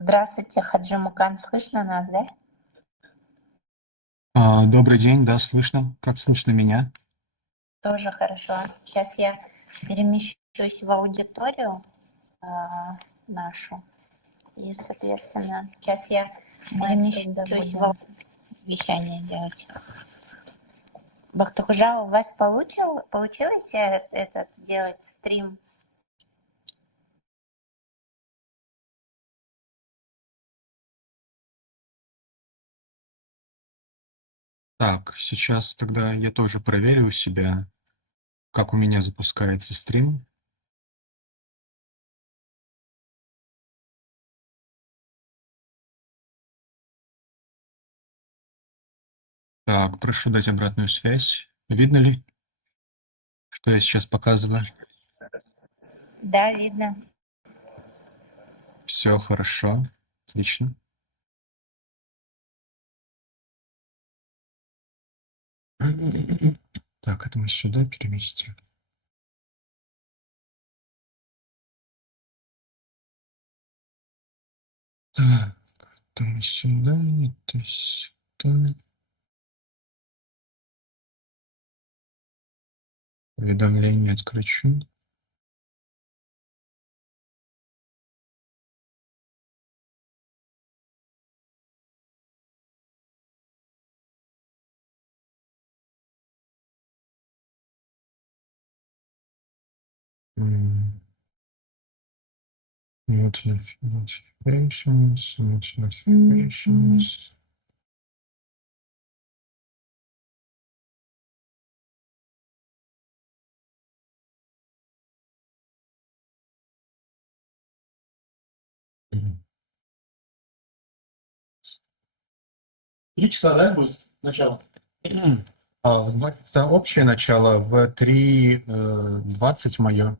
Здравствуйте, Хаджи Мукан. Слышно нас, да? Добрый день, да, слышно. Как слышно меня? Тоже хорошо. Сейчас я перемещусь в аудиторию нашу. И, соответственно, сейчас я перемещусь в вещание делать. Бахтахужа, у вас получилось этот делать стрим? Так, сейчас тогда я тоже проверю у себя, как у меня запускается стрим. Так, прошу дать обратную связь. Видно ли, что я сейчас показываю? Да, видно. Все хорошо, отлично. Так, это мы сюда переместим. Так, это мы сюда, это сюда. Уведомление отключу. Notifications, notifications. Три часа, да, будет начало? Это общее начало, в 3:20 мое.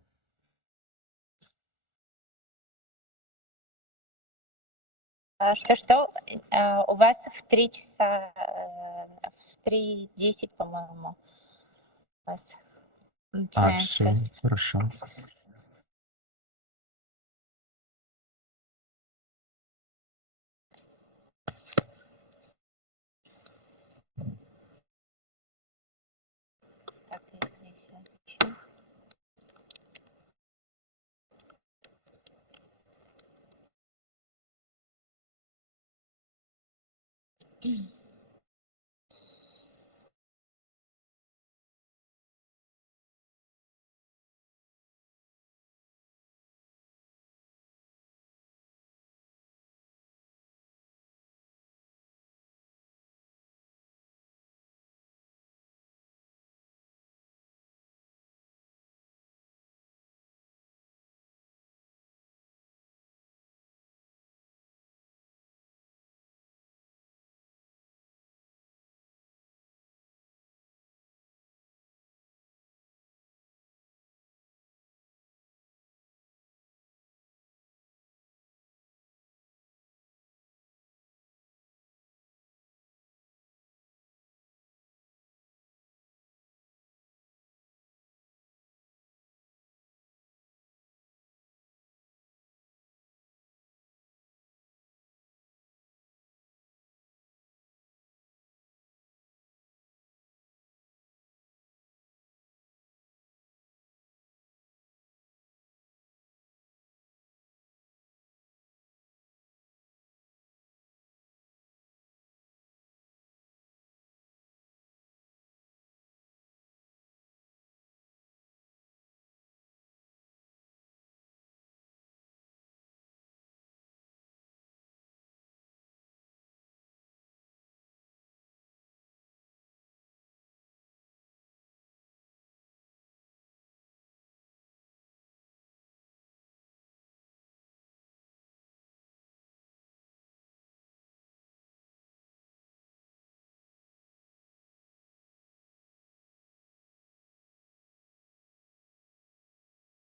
Что? У вас в 3 часа, в 3:10, по-моему, у вас Все, начинается. хорошо. Так, я здесь напишу.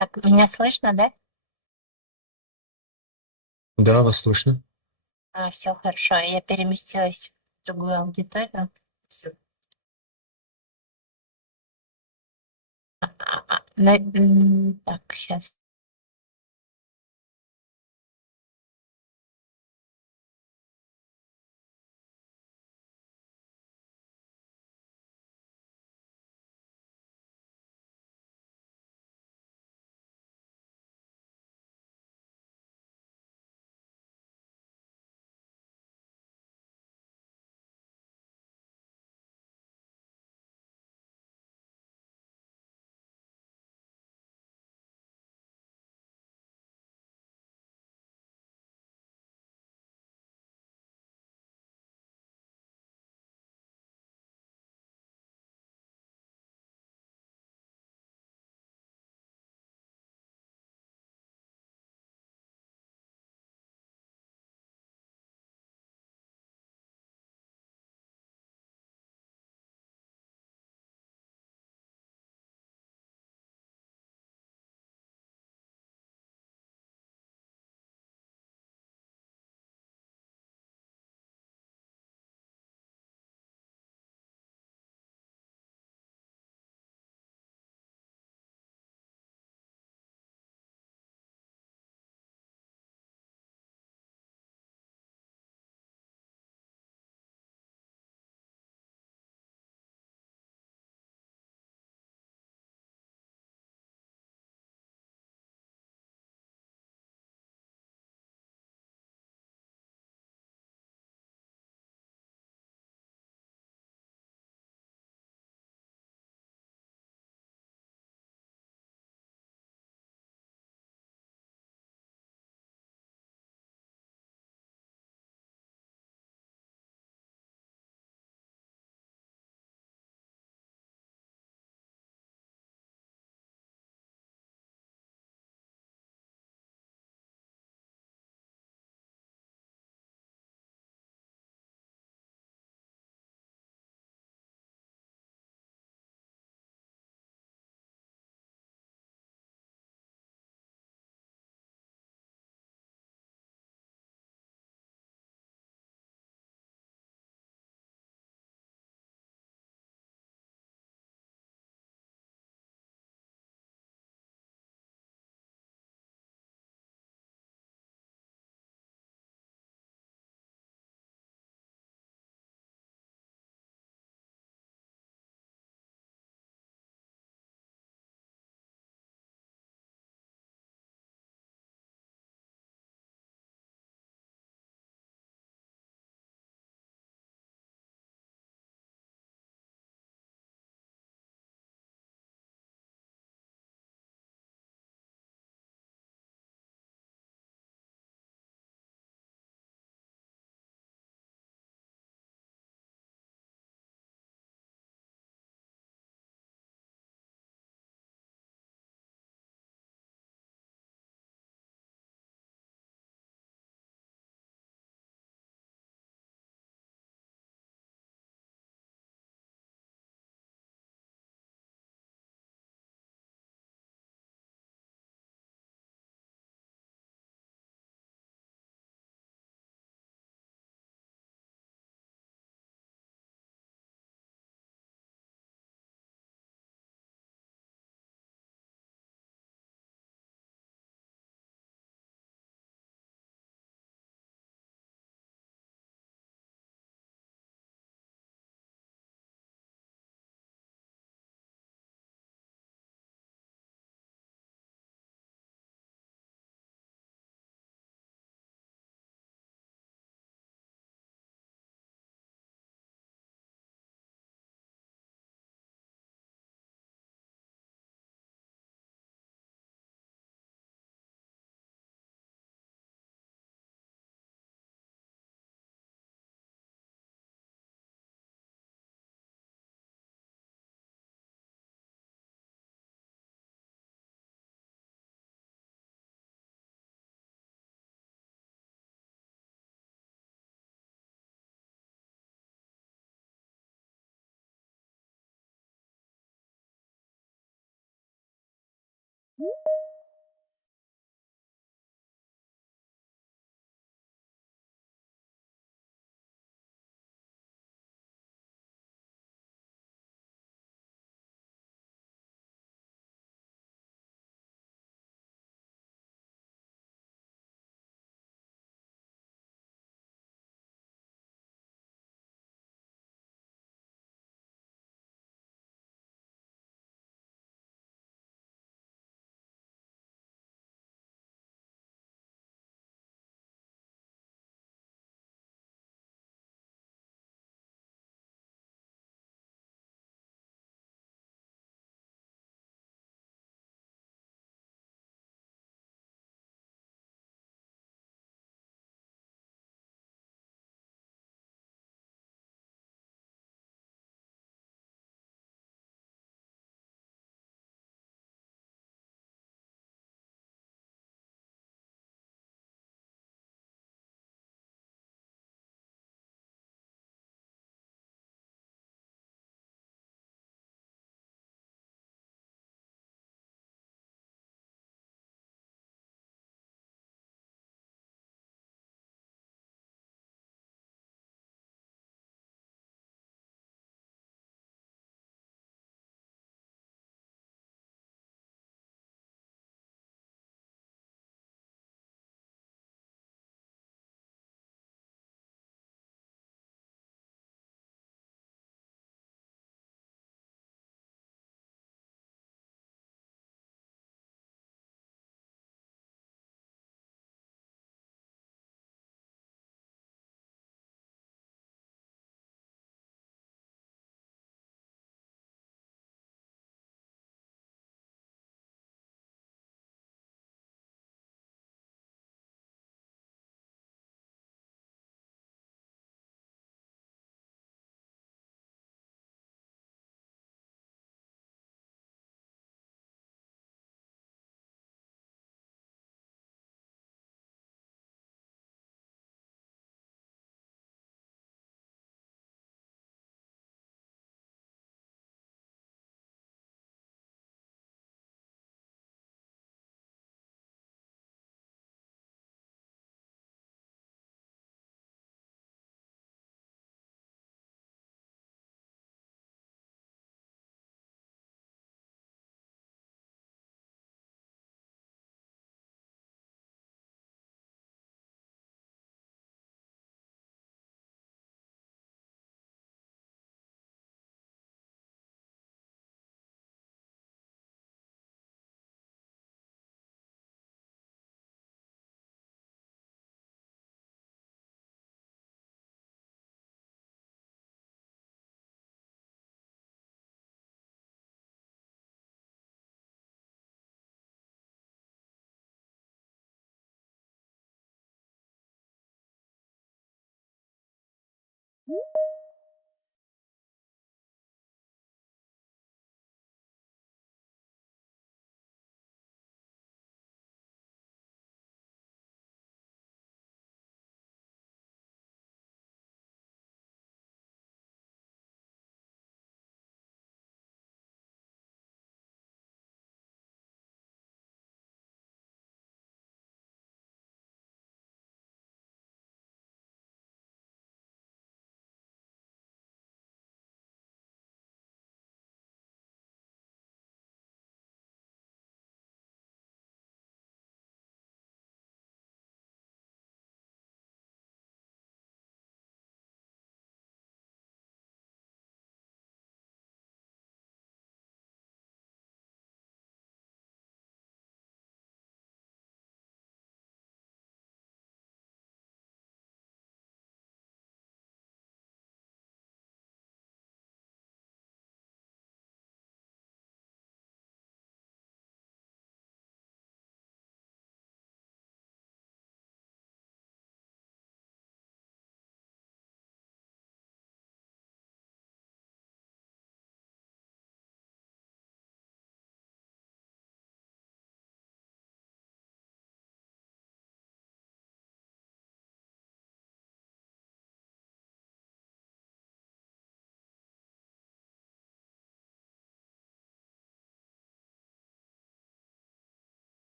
Так, меня слышно, да? Да, вас слышно. Все хорошо. Я переместилась в другую аудиторию. Всё. Так, сейчас.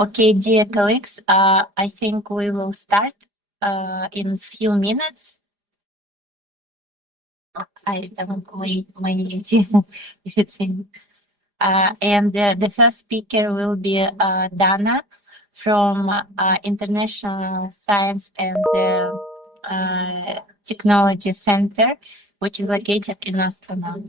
Okay, dear colleagues, I think we will start in few minutes. I don't wait my if it's in. And the first speaker will be Dana from International Science and Technology Center, which is located in Astana.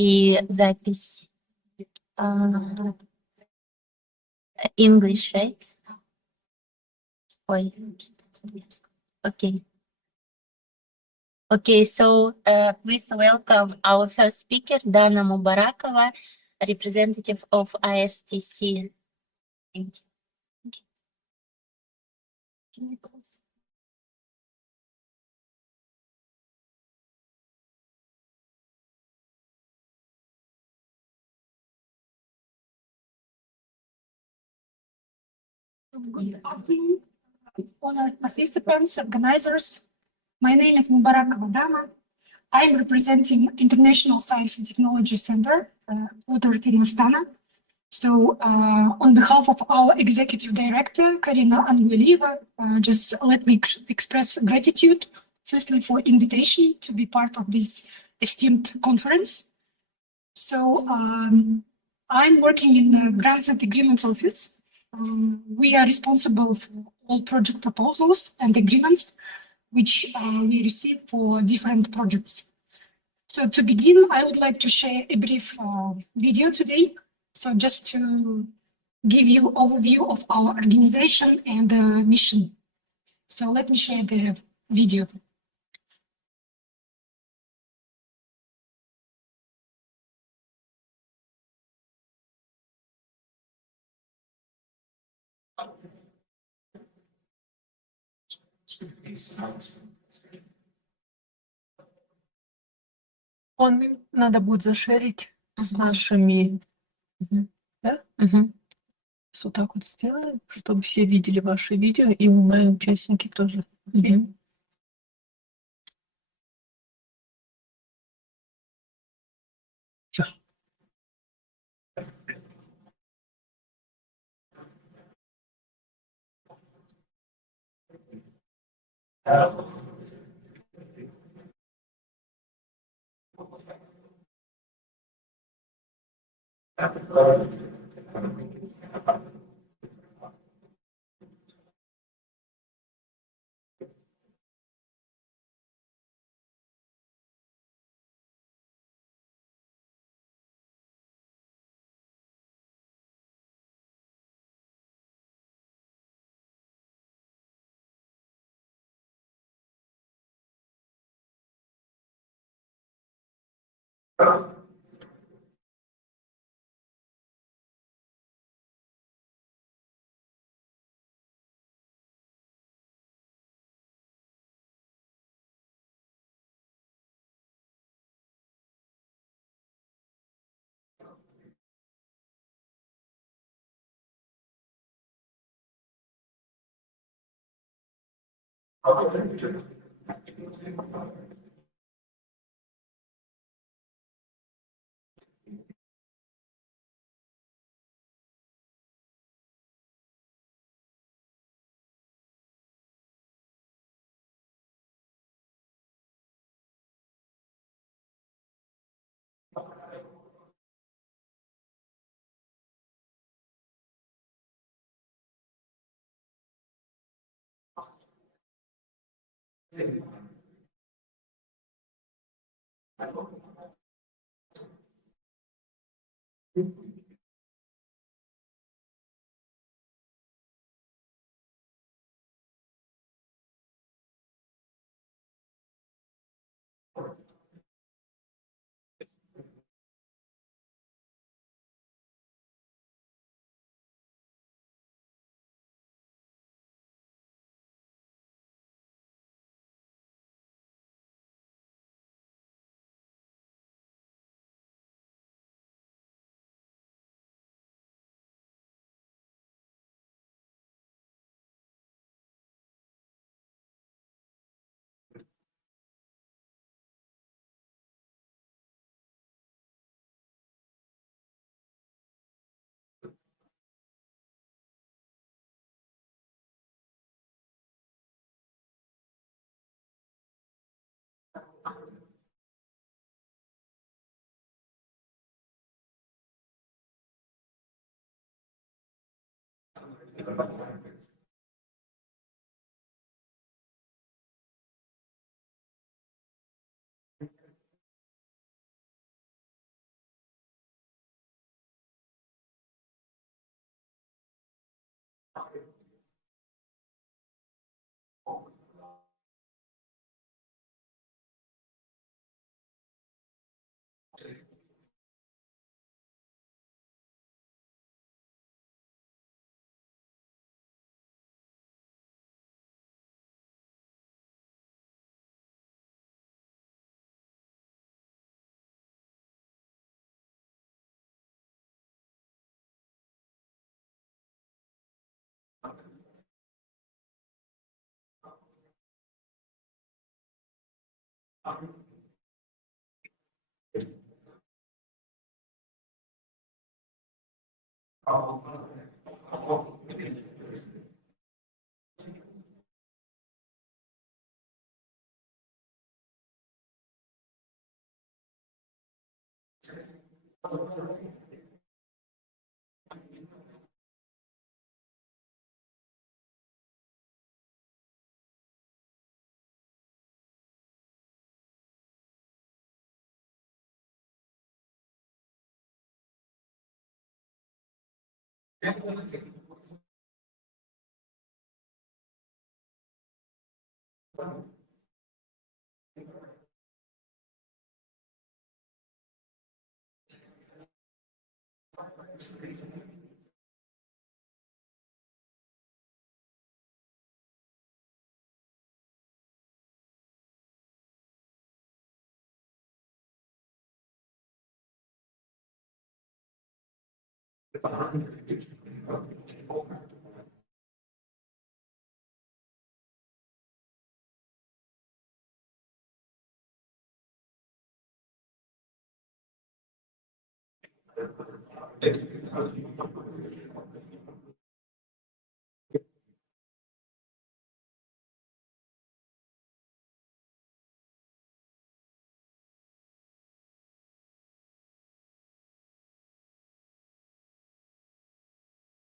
И запись English, right? Ой, okay. Okay, so please welcome our first speaker, Dana Mubarakova, representative of ISTC. Thank you. Can you close? Good afternoon, honored participants, organizers. My name is Mubarakova Dana. I am representing International Science and Technology Center, headquartered in Astana. So on behalf of our Executive Director, Karina Angulieva, just let me express gratitude, firstly, for invitation to be part of this esteemed conference. So I'm working in the Grants and Agreements Office. We are responsible for all project proposals and agreements which we receive for different projects. So to begin, I would like to share a brief video today. So just to give you overview of our organization and mission. So let me share the video. Он надо будет зашерить с нашими, да? Вот так вот сделаем, чтобы все видели ваши видео, и мои участники тоже. Всё.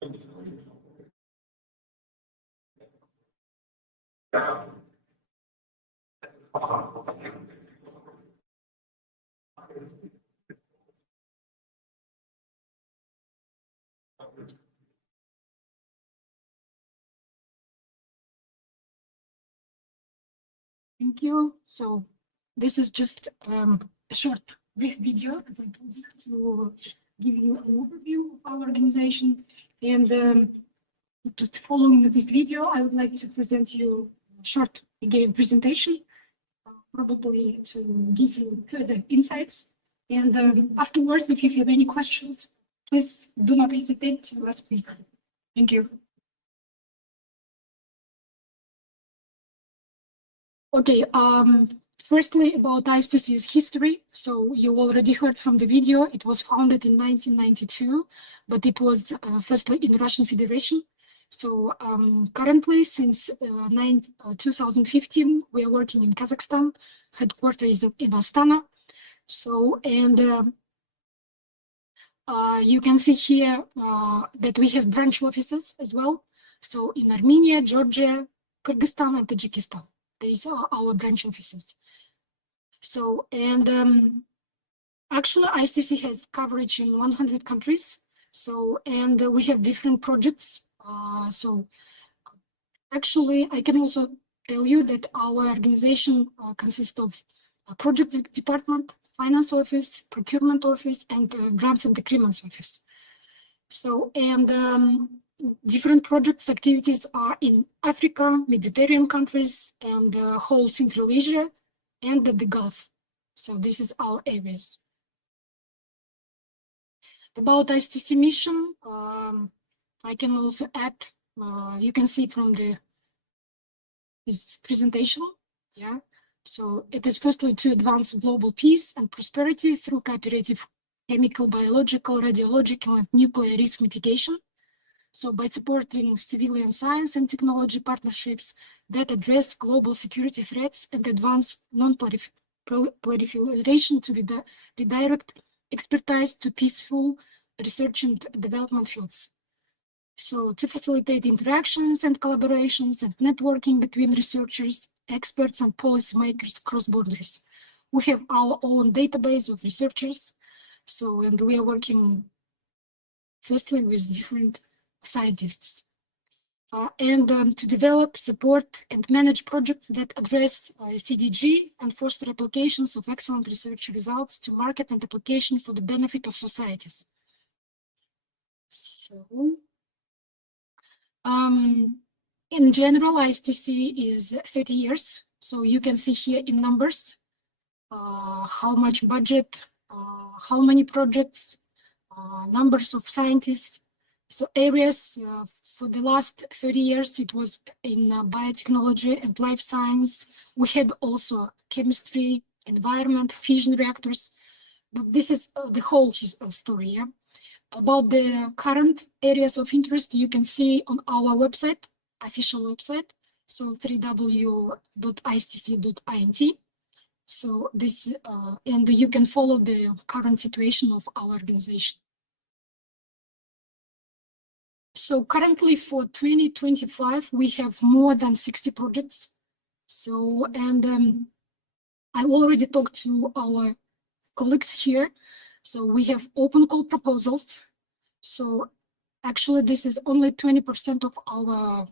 Thank you. So this is just a short, brief video, as I told you, to give you an overview of our organization. And just following this video, I would like to present you a short, again, presentation, probably to give you further insights. And afterwards, if you have any questions, please do not hesitate to ask me. Thank you. Okay, firstly about ISTC's history. So you already heard from the video, it was founded in 1992, but it was firstly in Russian Federation. So currently, since 2015, we are working in Kazakhstan, headquarters in Astana. So, and you can see here that we have branch offices as well. So in Armenia, Georgia, Kyrgyzstan, and Tajikistan. These are our branch offices. So, and actually ISTC has coverage in 100 countries. So, and we have different projects. So actually, I can also tell you that our organization consists of a project department, finance office, procurement office, and grants and agreements office. So, and different projects activities are in Africa, Mediterranean countries, and whole Central Asia, and the Gulf. So this is our areas. About ISTC mission, I can also add, you can see from this presentation, yeah. So it is firstly to advance global peace and prosperity through cooperative chemical, biological, radiological, and nuclear risk mitigation. So by supporting civilian science and technology partnerships that address global security threats and advance non-proliferation to redirect expertise to peaceful research and development fields. So to facilitate interactions and collaborations and networking between researchers, experts, and policymakers across borders. We have our own database of researchers. So, and we are working firstly with different scientists. And to develop, support, and manage projects that address CDG and foster applications of excellent research results to market and application for the benefit of societies. So, in general, ISTC is 30 years. So you can see here in numbers, how much budget, how many projects, numbers of scientists. So areas for the last 30 years, it was in biotechnology and life science. We had also chemistry, environment, fission reactors, but this is the whole story. Yeah? About the current areas of interest, you can see on our website, official website, so www.istc.int. So this, and you can follow the current situation of our organization. So currently for 2025, we have more than 60 projects. So, and I already talked to our colleagues here. So we have open call proposals. So actually this is only 20% of our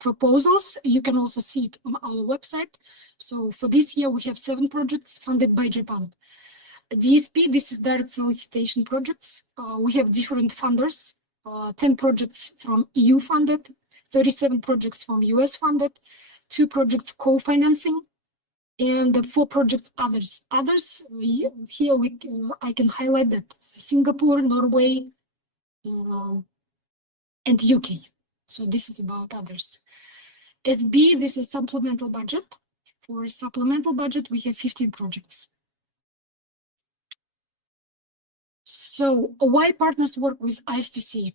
proposals. You can also see it on our website. So for this year, we have 7 projects funded by Japan. DSP, this is direct solicitation projects. We have different funders, 10 projects from EU funded, 37 projects from US funded, 2 projects co-financing, and 4 projects others. Others, here I can highlight that Singapore, Norway, and UK. So this is about others. SB, this is supplemental budget. For supplemental budget, we have 15 projects. So why partners work with ISTC?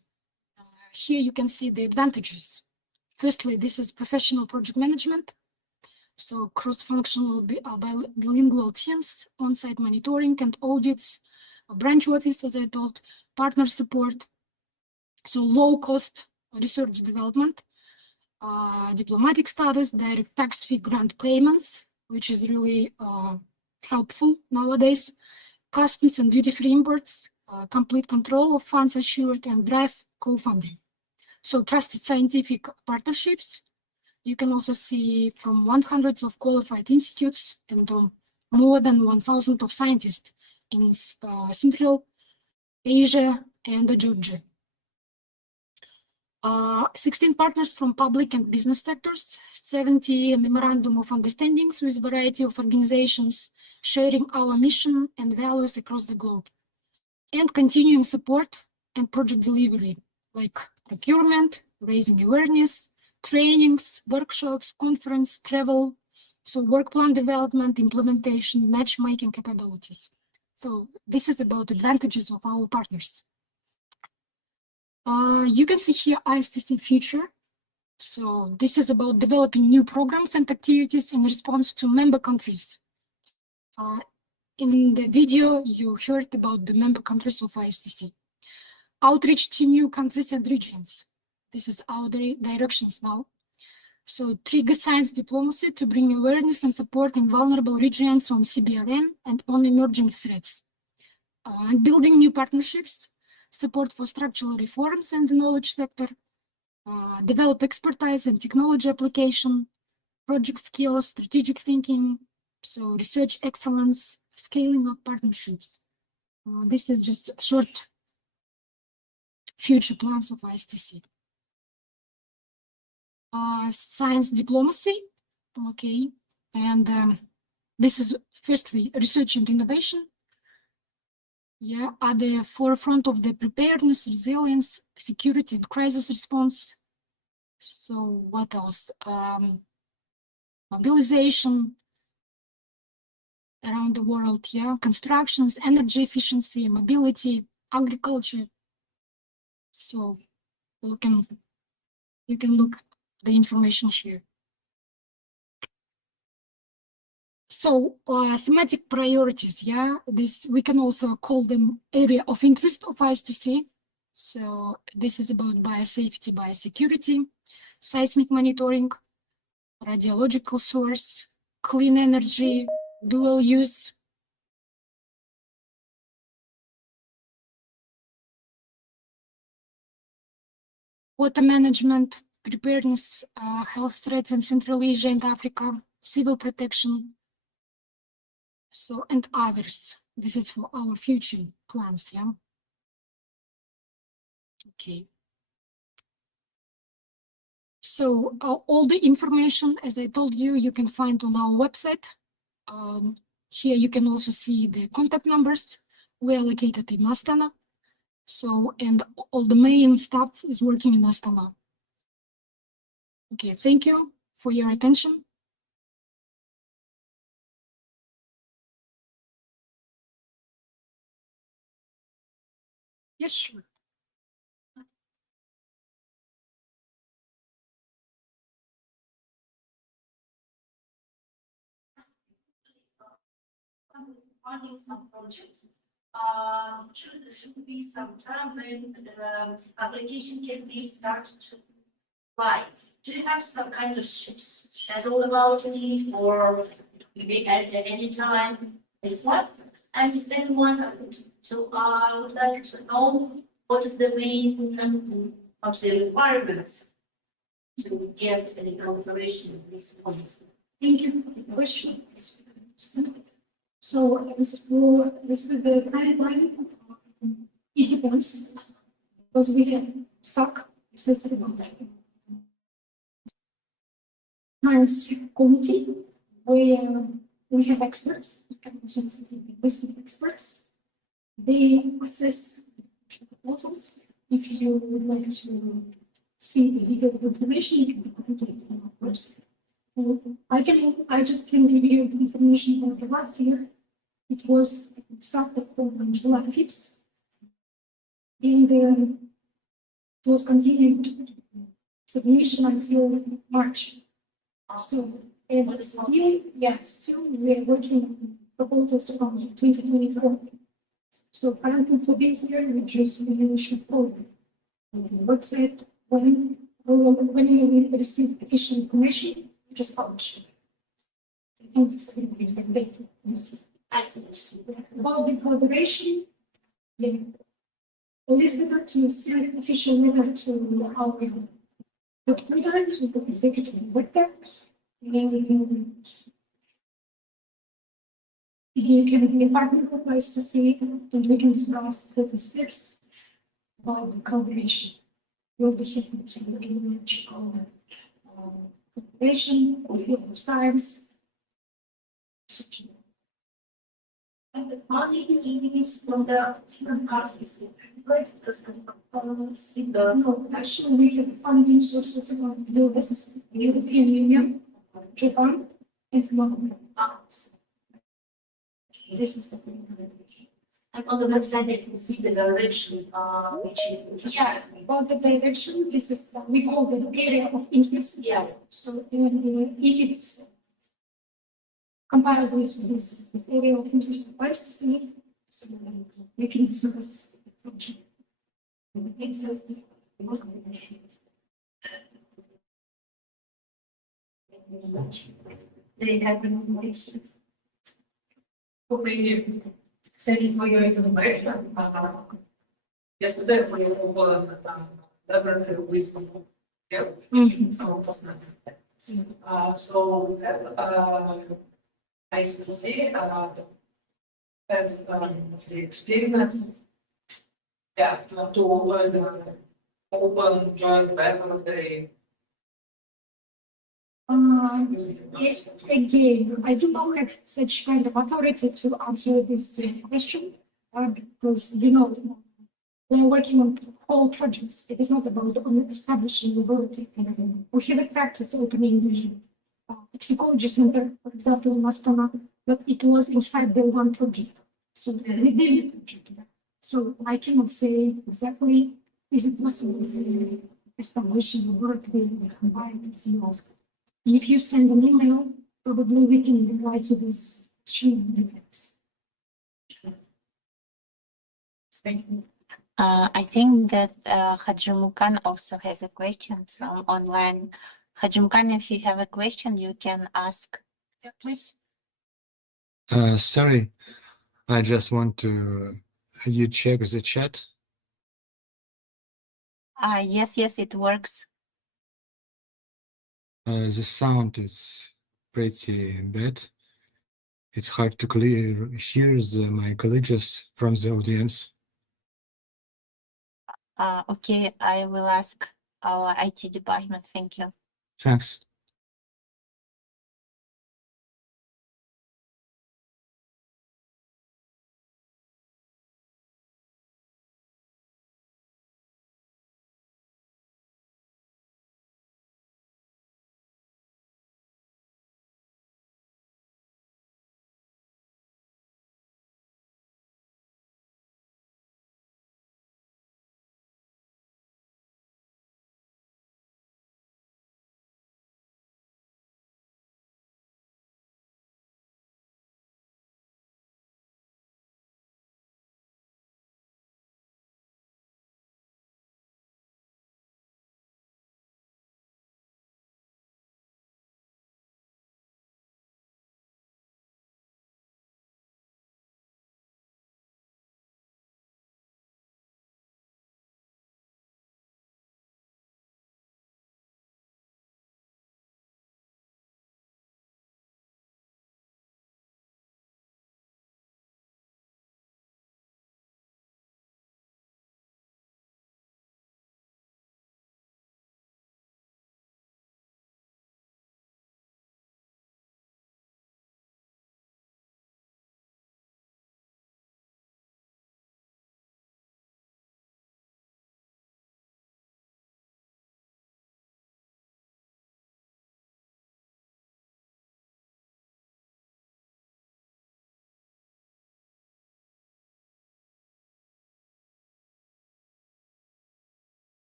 Here you can see the advantages. Firstly, this is professional project management. So cross-functional bilingual teams, on-site monitoring and audits, a branch office, as I told, partner support, So low-cost research development, diplomatic status, direct tax-free grant payments, which is really helpful nowadays, customs and duty-free imports, complete control of funds assured, and drive co-funding. So trusted scientific partnerships. You can also see from 100 of qualified institutes and more than 1,000 of scientists in Central Asia and Georgia. 16 partners from public and business sectors, 70 memorandum of understandings with variety of organizations sharing our mission and values across the globe, and continuing support and project delivery like procurement, raising awareness, trainings, workshops, conference, travel, so work plan development, implementation, matchmaking capabilities. So this is about advantages of our partners. You can see here ISTC Future. So this is about developing new programs and activities in response to member countries. In the video, you heard about the member countries of ISTC. Outreach to new countries and regions. This is our directions now. So trigger science diplomacy to bring awareness and support in vulnerable regions on CBRN and on emerging threats. And building new partnerships, support for structural reforms in the knowledge sector, develop expertise and technology application, project skills, strategic thinking, so research excellence, scaling up partnerships. This is just short future plans of ISTC. Science diplomacy, okay, and this is firstly research and innovation. Yeah, at the forefront of the preparedness, resilience, security, and crisis response. So what else? Mobilization around the world, yeah, constructions, energy efficiency, mobility, agriculture. So you can look the information here. So thematic priorities, yeah, this we can also call them area of interest of ISTC. So this is about biosafety, biosecurity, seismic monitoring, radiological source, clean energy, dual use, water management, preparedness, health threats in Central Asia and Africa, civil protection, so and others. This is for our future plans, yeah. Okay. So all the information, as I told you, you can find on our website. Here you can also see the contact numbers. We are located in Astana. So, and all the main staff is working in Astana. Okay, thank you for your attention. Yes, sure. Funding some projects, should be some time when the application can be started to apply. Do you have some kind of schedule about it, or maybe at any time as well? And the second one, so I would like to know what is the main of the requirements to get any confirmation of this point. Thank you for the question. So as for the guideline, it depends because we can suck system science committee where we have experts, listed experts. They assess proposals. If you would like to see the legal information, you can contact them, of course. I just can give you information about the last year. It was started on July 5th, and it was continued submission until March. So, and still we are working on proposals from 2024. So currently for this year, we just issued forward website. When you will receive official information, you just publish it. And it's exactly you see. I see. About the collaboration, yeah. Elizabeth to send official letter to our recruiter, to the executive director, and you can be a partner for us to see, and we can discuss the steps about the collaboration. You'll be happy to engage on collaboration, or field of science. And the money is from the different countries. Right, because components in the No, actually, we have funding sources from the European Union, Japan, and Colombia. arts. This is the And on the website, they can see the direction, which is. yeah, about the direction, this is we call the area of interest. Yeah. So if it's compatible with this area of interest of West, so we can discuss the project. Interesting. They have recommendations. Thank you for your information. Yesterday, for your laboratory with some of us. So, ICTC has the experiment, yeah, to open joint laboratory. Yes, again, I do not have such kind of authority to answer this question, because, we're working on whole projects. It is not about only establishing laboratory. We have a practice opening the toxicology center, for example, in Astana, but it was inside the one project. So within the project. So I cannot say exactly, is it possible to establish a laboratory combined with the mask? If you send an email, probably we can reply to this question. Thank you. I think that Hajimukan also has a question from online. Hajimukan, if you have a question, you can ask. Yeah, please. Sorry, I just want to you check the chat. Yes, it works. The sound is pretty bad. It's hard to hear my colleagues from the audience. Okay, I will ask our IT department. Thank you. Thanks.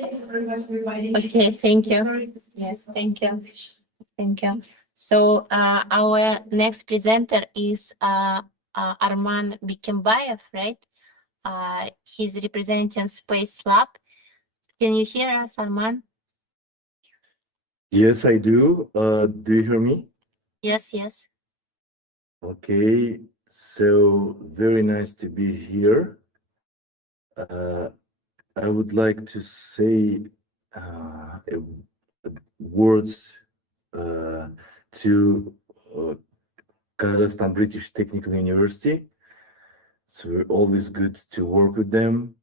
Thank you very much for inviting me. Okay, thank you. Yes, thank you. Thank you. So our next presenter is Arman Bikimbayev, right? He's representing Space Lab. Can you hear us, Arman? Yes, I do. Do you hear me? Yes, yes. Okay, so very nice to be here. I would like to say words to Kazakhstan British Technical University. It's always good to work with them.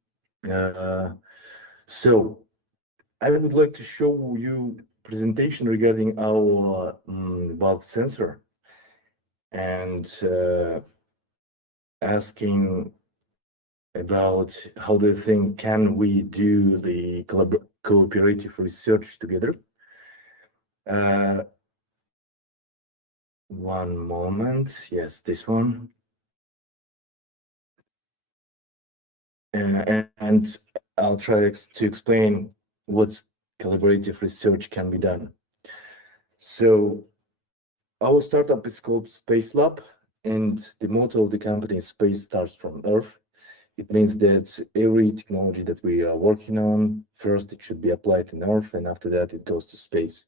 So I would like to show you presentation regarding our valve sensor and asking about how do you think can we do the cooperative research together. One moment. Yes, this one. And I'll try to explain what collaborative research can be done. So our startup is called Space Lab, and the motto of the company is Space Starts from Earth. It means that every technology that we are working on, first it should be applied in Earth, and after that it goes to space.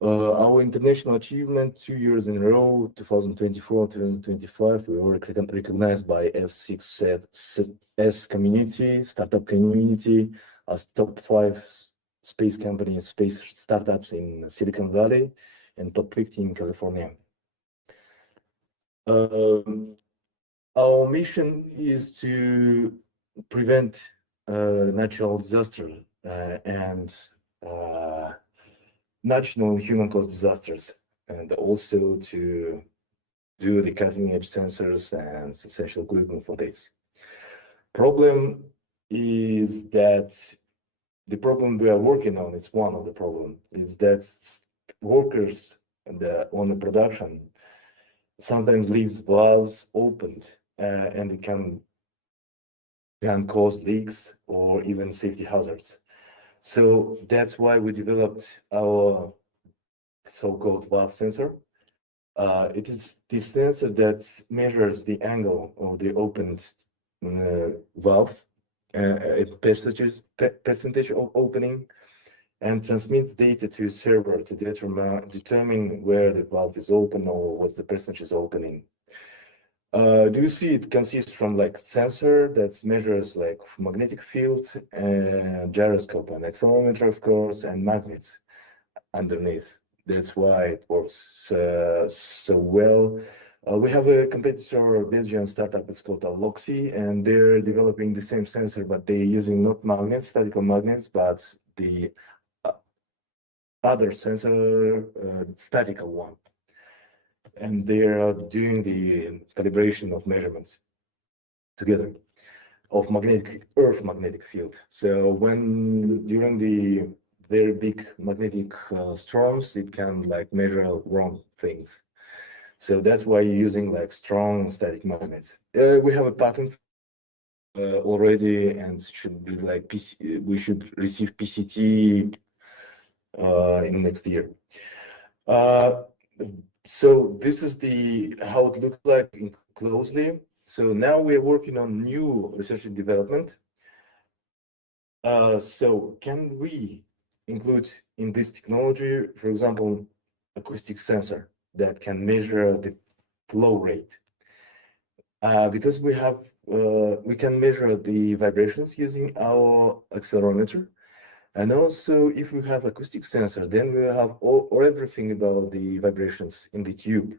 Our international achievement 2 years in a row, 2024, 2025, we were recognized by F6S community, startup community, as top 5 space companies, space startups in Silicon Valley, and top 50 in California. Our mission is to prevent natural disaster and national and human-caused disasters, and also to do the cutting-edge sensors and essential equipment for this. Problem is that the problem we are working on, it's one of the problems, is that workers on the production sometimes leaves valves opened, and it can cause leaks or even safety hazards. So that's why we developed our so-called valve sensor. It is the sensor that measures the angle of the opened valve, percentage of opening, and transmits data to a server to determine where the valve is open or what the percentage is opening. Do you see it consists from like sensor that measures like magnetic field, gyroscope and accelerometer, of course, and magnets underneath. That's why it works so well. We have a competitor, Belgian startup, it's called Aloxy, and they're developing the same sensor, but they're using not magnets, statical magnets, but the other sensor, statical one. And they're doing the calibration of measurements together of Earth magnetic field. So when during the very big magnetic storms, it can like measure wrong things. So that's why you're using like strong static magnets. We have a patent already, and should be like we should receive PCT in next year. So this is how it looks like closely. So now we are working on new research and development. So can we include in this technology, for example, acoustic sensor that can measure the flow rate? Because we can measure the vibrations using our accelerometer. And also, if we have acoustic sensor, then we have everything about the vibrations in the tube.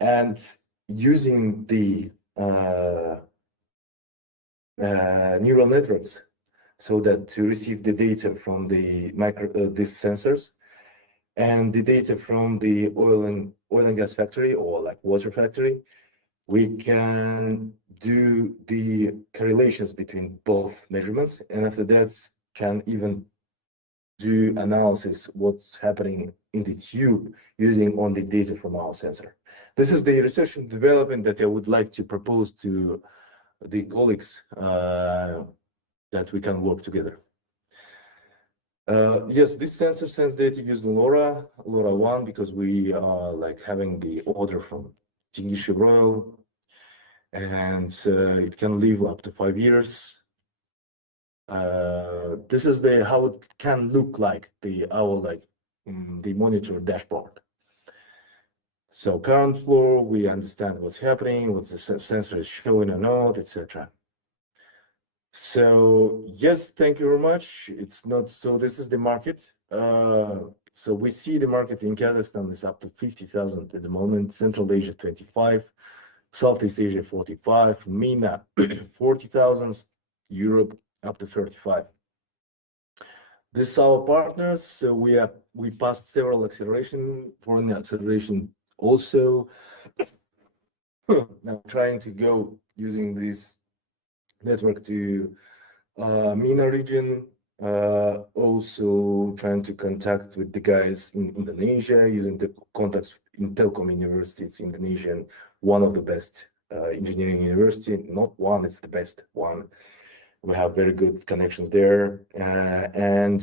And using the neural networks, so that to receive the data from the these sensors and the data from the oil and gas factory or like water factory, we can do the correlations between both measurements, and after that can even do analysis what's happening in the tube using only data from our sensor. This is the research and development that I would like to propose to the colleagues that we can work together. Yes, this sensor sends data using LoRa 1, because we are like having the order from Tingish and it can live up to 5 years. This is how it can look like the monitor dashboard. So current flow, we understand what's happening, what the sensor is showing or not, etc. So yes, thank you very much. It's not so. This is the market. So we see the market in Kazakhstan is up to 50,000 at the moment. Central Asia 25, Southeast Asia 45, MENA 40,000, Europe up to 35. This is our partners. So we passed several foreign acceleration also. Now trying to go using this network to MENA region, also trying to contact with the guys in Indonesia, using the contacts in Telkom University in Indonesia, one of the best engineering university, not one, it's the best one. We have very good connections there. And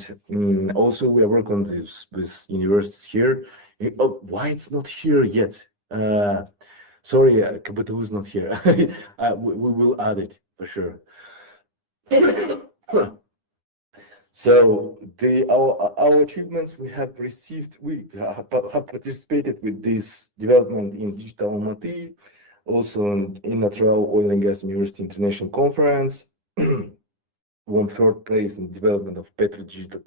also we are working on this with universities here. Oh, why it's not here yet? Sorry, KBTU is not here. We will add it for sure. So our achievements we have received, we have participated with this development in Digital Almaty, also in Natural Oil and Gas University International Conference, won third place in development of Petro Digital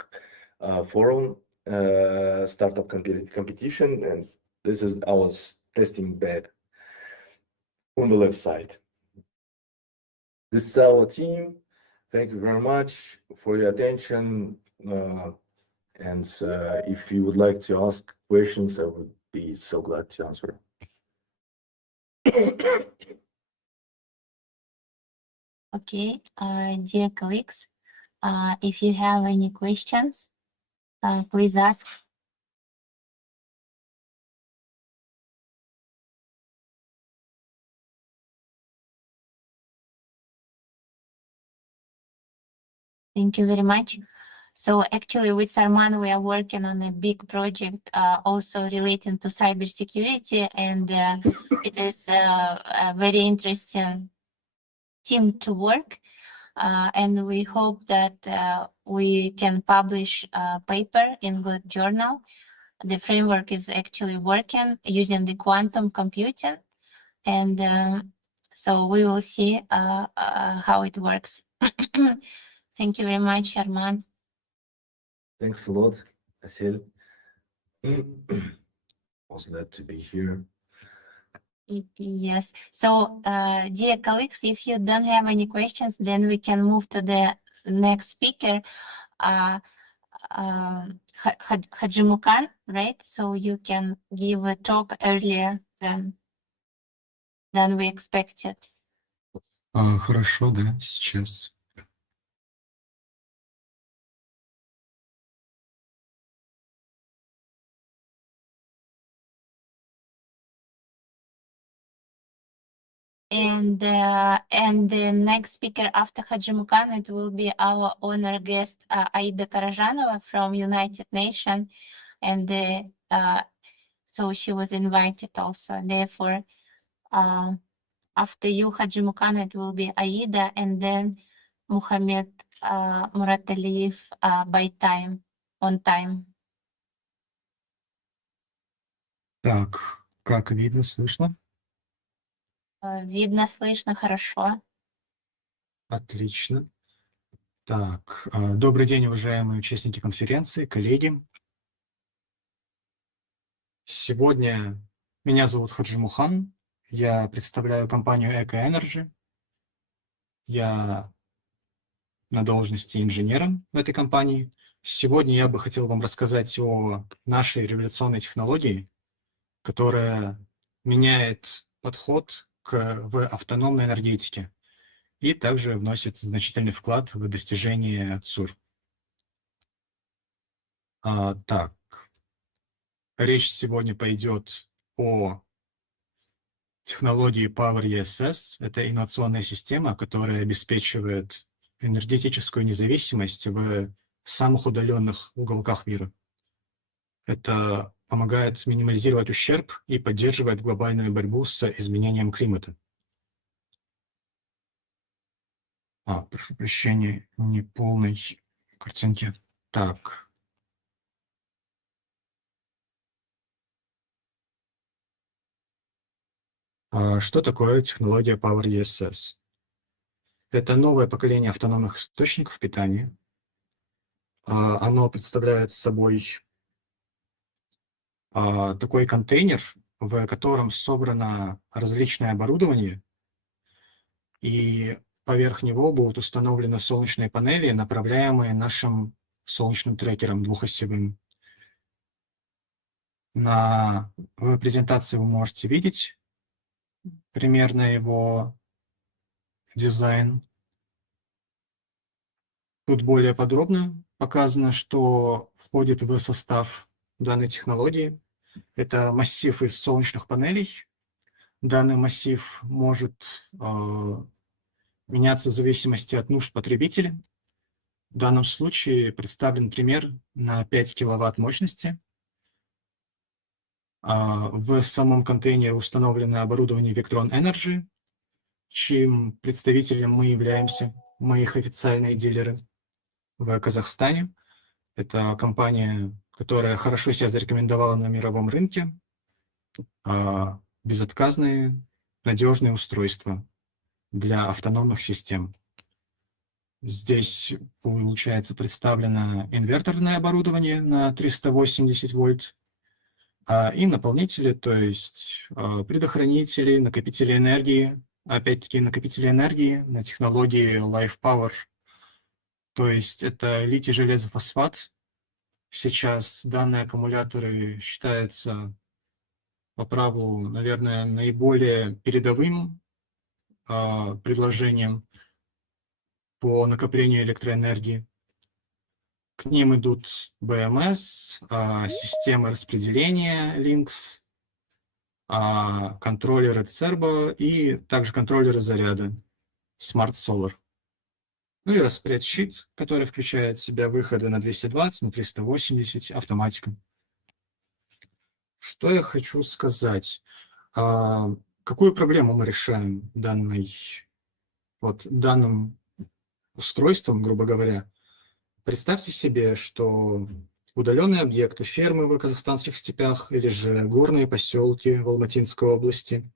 Forum startup competition, and this is our testing bed on the left side. This is our team. Thank you very much for your attention. And if you would like to ask questions, I would be so glad to answer. Okay, dear colleagues, if you have any questions, please ask. Thank you very much. So actually with Sarman, we are working on a big project also relating to cybersecurity, and it is a very interesting team to work. And we hope that we can publish a paper in good journal. The framework is actually working using the quantum computing, and so we will see how it works. Thank you very much, Arman. Thanks a lot, Asil. Was glad to be here. Yes. So, dear colleagues, if you don't have any questions, then we can move to the next speaker, Hajimukan, right? So you can give a talk earlier than we expected. Хорошо, да, сейчас. And the next speaker after Hajimukan, it will be our honor guest, Aida Karajanova from United Nations. And so she was invited also. Therefore, after you, Hajimukan, it will be Aida, and then Muhammad Murataliyev by time, on time. Так, как видно, слышно? Видно, слышно, хорошо. Отлично. Так, добрый день, уважаемые участники конференции, коллеги. Сегодня меня зовут Хаджимухан, я представляю компанию Eco Energy. Я на должности инженера в этой компании. Сегодня я бы хотел вам рассказать о нашей революционной технологии, которая меняет подход в автономной энергетике и также вносит значительный вклад в достижение ЦУР. Так, речь сегодня пойдет о технологии Power ESS. Это инновационная система, которая обеспечивает энергетическую независимость в самых удаленных уголках мира. Это помогает минимализировать ущерб и поддерживает глобальную борьбу с изменением климата. Прошу прощения, не полной картинки. Так. Что такое технология Power ESS? Это новое поколение автономных источников питания. Оно представляет собой такой контейнер, в котором собрано различное оборудование, и поверх него будут установлены солнечные панели, направляемые нашим солнечным трекером двухосевым. В презентации вы можете видеть примерно его дизайн. Тут более подробно показано, что входит в состав данной технологии. Это массив из солнечных панелей. Данный массив может меняться в зависимости от нужд потребителя. В данном случае представлен пример на 5 киловатт мощности. В самом контейнере установлено оборудование Victron Energy, чьим представителем мы являемся. Мы их официальные дилеры в Казахстане. Это компания, которая хорошо себя зарекомендовала на мировом рынке. Безотказные, надежные устройства для автономных систем. Здесь, получается, представлено инверторное оборудование на 380 вольт и наполнители, то есть предохранители, накопители энергии, опять-таки накопители энергии на технологии Life Power. То есть это литий-железофосфат. Сейчас данные аккумуляторы считаются по праву, наверное, наиболее передовым предложением по накоплению электроэнергии. К ним идут БМС, системы распределения Lynx, контроллеры Cerbo и также контроллеры заряда Smart Solar. Ну и распред-щит, который включает в себя выходы на 220, на 380, автоматика. Что я хочу сказать? Какую проблему мы решаем данным устройством, грубо говоря? Представьте себе, что удаленные объекты, фермы в казахстанских степях или же горные поселки в Алматинской области,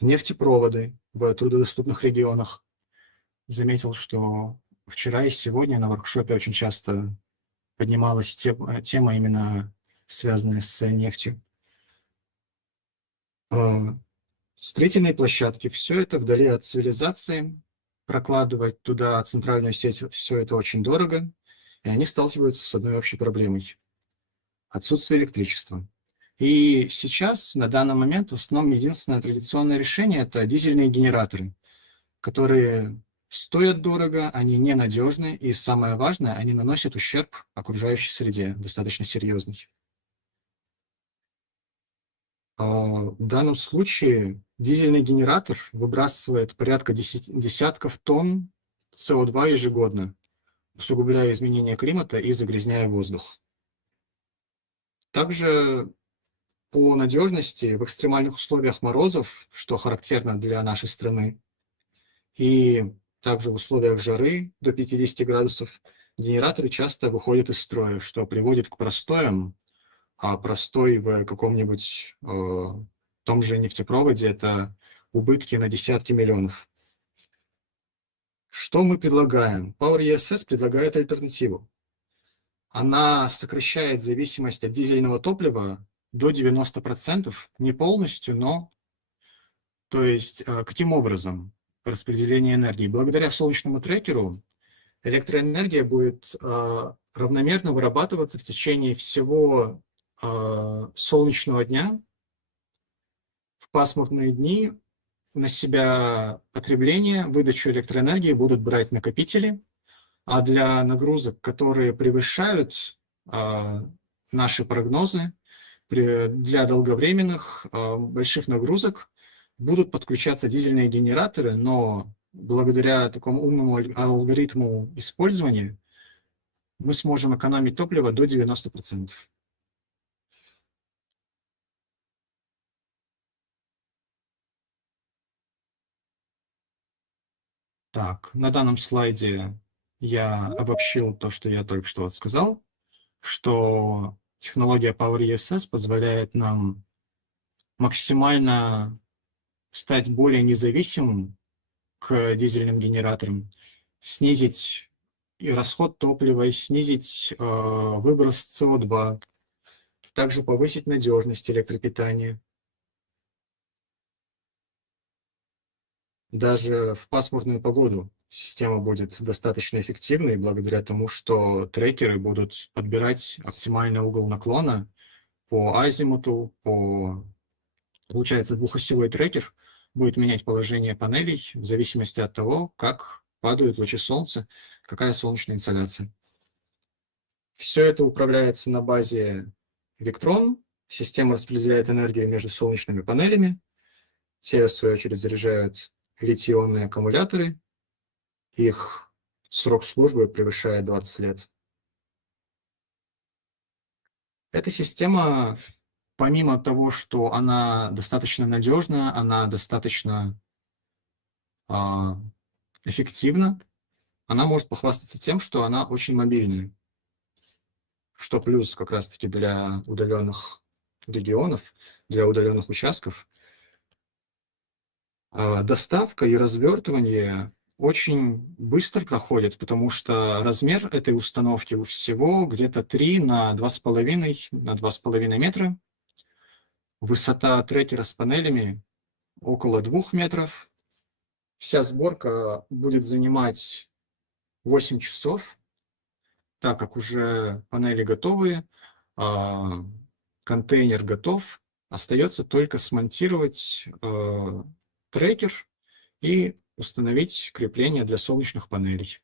нефтепроводы в труднодоступных регионах. Заметил, что вчера и сегодня на воркшопе очень часто поднималась тема именно связанная с нефтью. Строительные площадки, все это вдали от цивилизации, прокладывать туда центральную сеть, все это очень дорого, и они сталкиваются с одной общей проблемой – отсутствие электричества. И сейчас, на данный момент, в основном единственное традиционное решение – это дизельные генераторы, которые стоят дорого, они ненадежны, и самое важное – они наносят ущерб окружающей среде, достаточно серьезный. В данном случае дизельный генератор выбрасывает порядка десятков тонн СО2 ежегодно, усугубляя изменение климата и загрязняя воздух. Также по надежности в экстремальных условиях морозов, что характерно для нашей страны, и также в условиях жары до 50 градусов, генераторы часто выходят из строя, что приводит к простоям. А простой в каком-нибудь том же нефтепроводе – это убытки на десятки миллионов. Что мы предлагаем? Power ESS предлагает альтернативу. Она сокращает зависимость от дизельного топлива до 90%, не полностью, но… То есть, каким образом? Распределение энергии. Благодаря солнечному трекеру электроэнергия будет равномерно вырабатываться в течение всего солнечного дня. В пасмурные дни на себя потребление, выдачу электроэнергии будут брать накопители, а для нагрузок, которые превышают наши прогнозы, для долговременных больших нагрузок будут подключаться дизельные генераторы, но благодаря такому умному алгоритму использования мы сможем экономить топливо до 90%. Так, на данном слайде я обобщил то, что я только что сказал, что технология Power ESS позволяет нам максимально стать более независимым к дизельным генераторам, снизить и расход топлива, и снизить выброс СО2, также повысить надежность электропитания. Даже в пасмурную погоду система будет достаточно эффективной благодаря тому, что трекеры будут подбирать оптимальный угол наклона по азимуту, получается, двухосевой трекер будет менять положение панелей в зависимости от того, как падают лучи солнца, какая солнечная инсоляция. Все это управляется на базе Victron. Система распределяет энергию между солнечными панелями. Те, в свою очередь, заряжают литий-ионные аккумуляторы. Их срок службы превышает 20 лет. Эта система, помимо того, что она достаточно надежна, она достаточно эффективна, она может похвастаться тем, что она очень мобильная. Что плюс как раз-таки для удаленных регионов, для удаленных участков. Доставка и развертывание очень быстро проходит, потому что размер этой установки всего где-то 3 на 2,5 метра. Высота трекера с панелями около 2 метров. Вся сборка будет занимать 8 часов, так как уже панели готовы, контейнер готов. Остается только смонтировать трекер и установить крепление для солнечных панелей.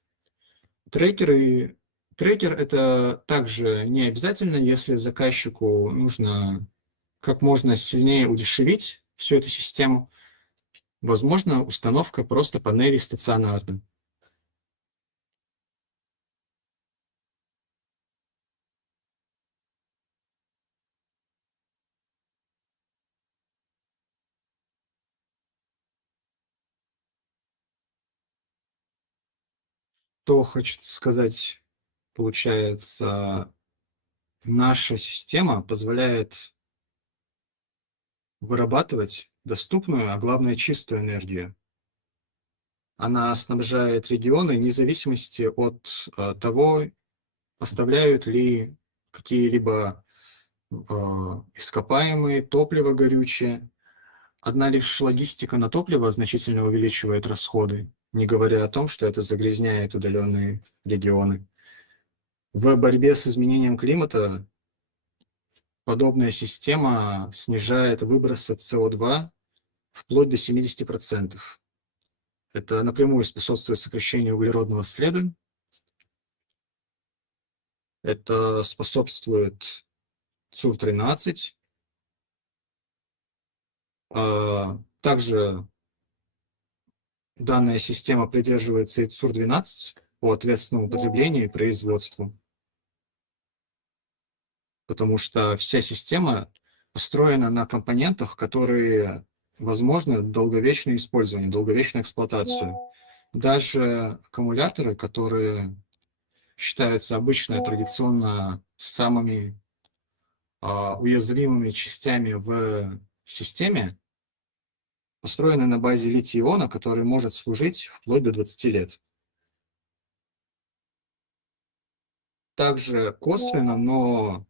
Трекер это также не обязательно, если заказчику нужно как можно сильнее удешевить всю эту систему. Возможно, установка просто панелей стационарно. Что хочется сказать, получается, наша система позволяет вырабатывать доступную, а главное чистую энергию. Она снабжает регионы вне зависимости от того, поставляют ли какие-либо ископаемые, топливо горючее. Одна лишь логистика на топливо значительно увеличивает расходы, не говоря о том, что это загрязняет удаленные регионы. В борьбе с изменением климата подобная система снижает выбросы СО2 вплоть до 70%. Это напрямую способствует сокращению углеродного следа. Это способствует ЦУР-13. Также данная система придерживается и ЦУР-12 по ответственному потреблению и производству, потому что вся система построена на компонентах, которые возможны долговечное использование, долговечную эксплуатацию. Даже аккумуляторы, которые считаются обычно традиционно самыми уязвимыми частями в системе, построены на базе литий-иона, который может служить вплоть до 20 лет. Также косвенно, но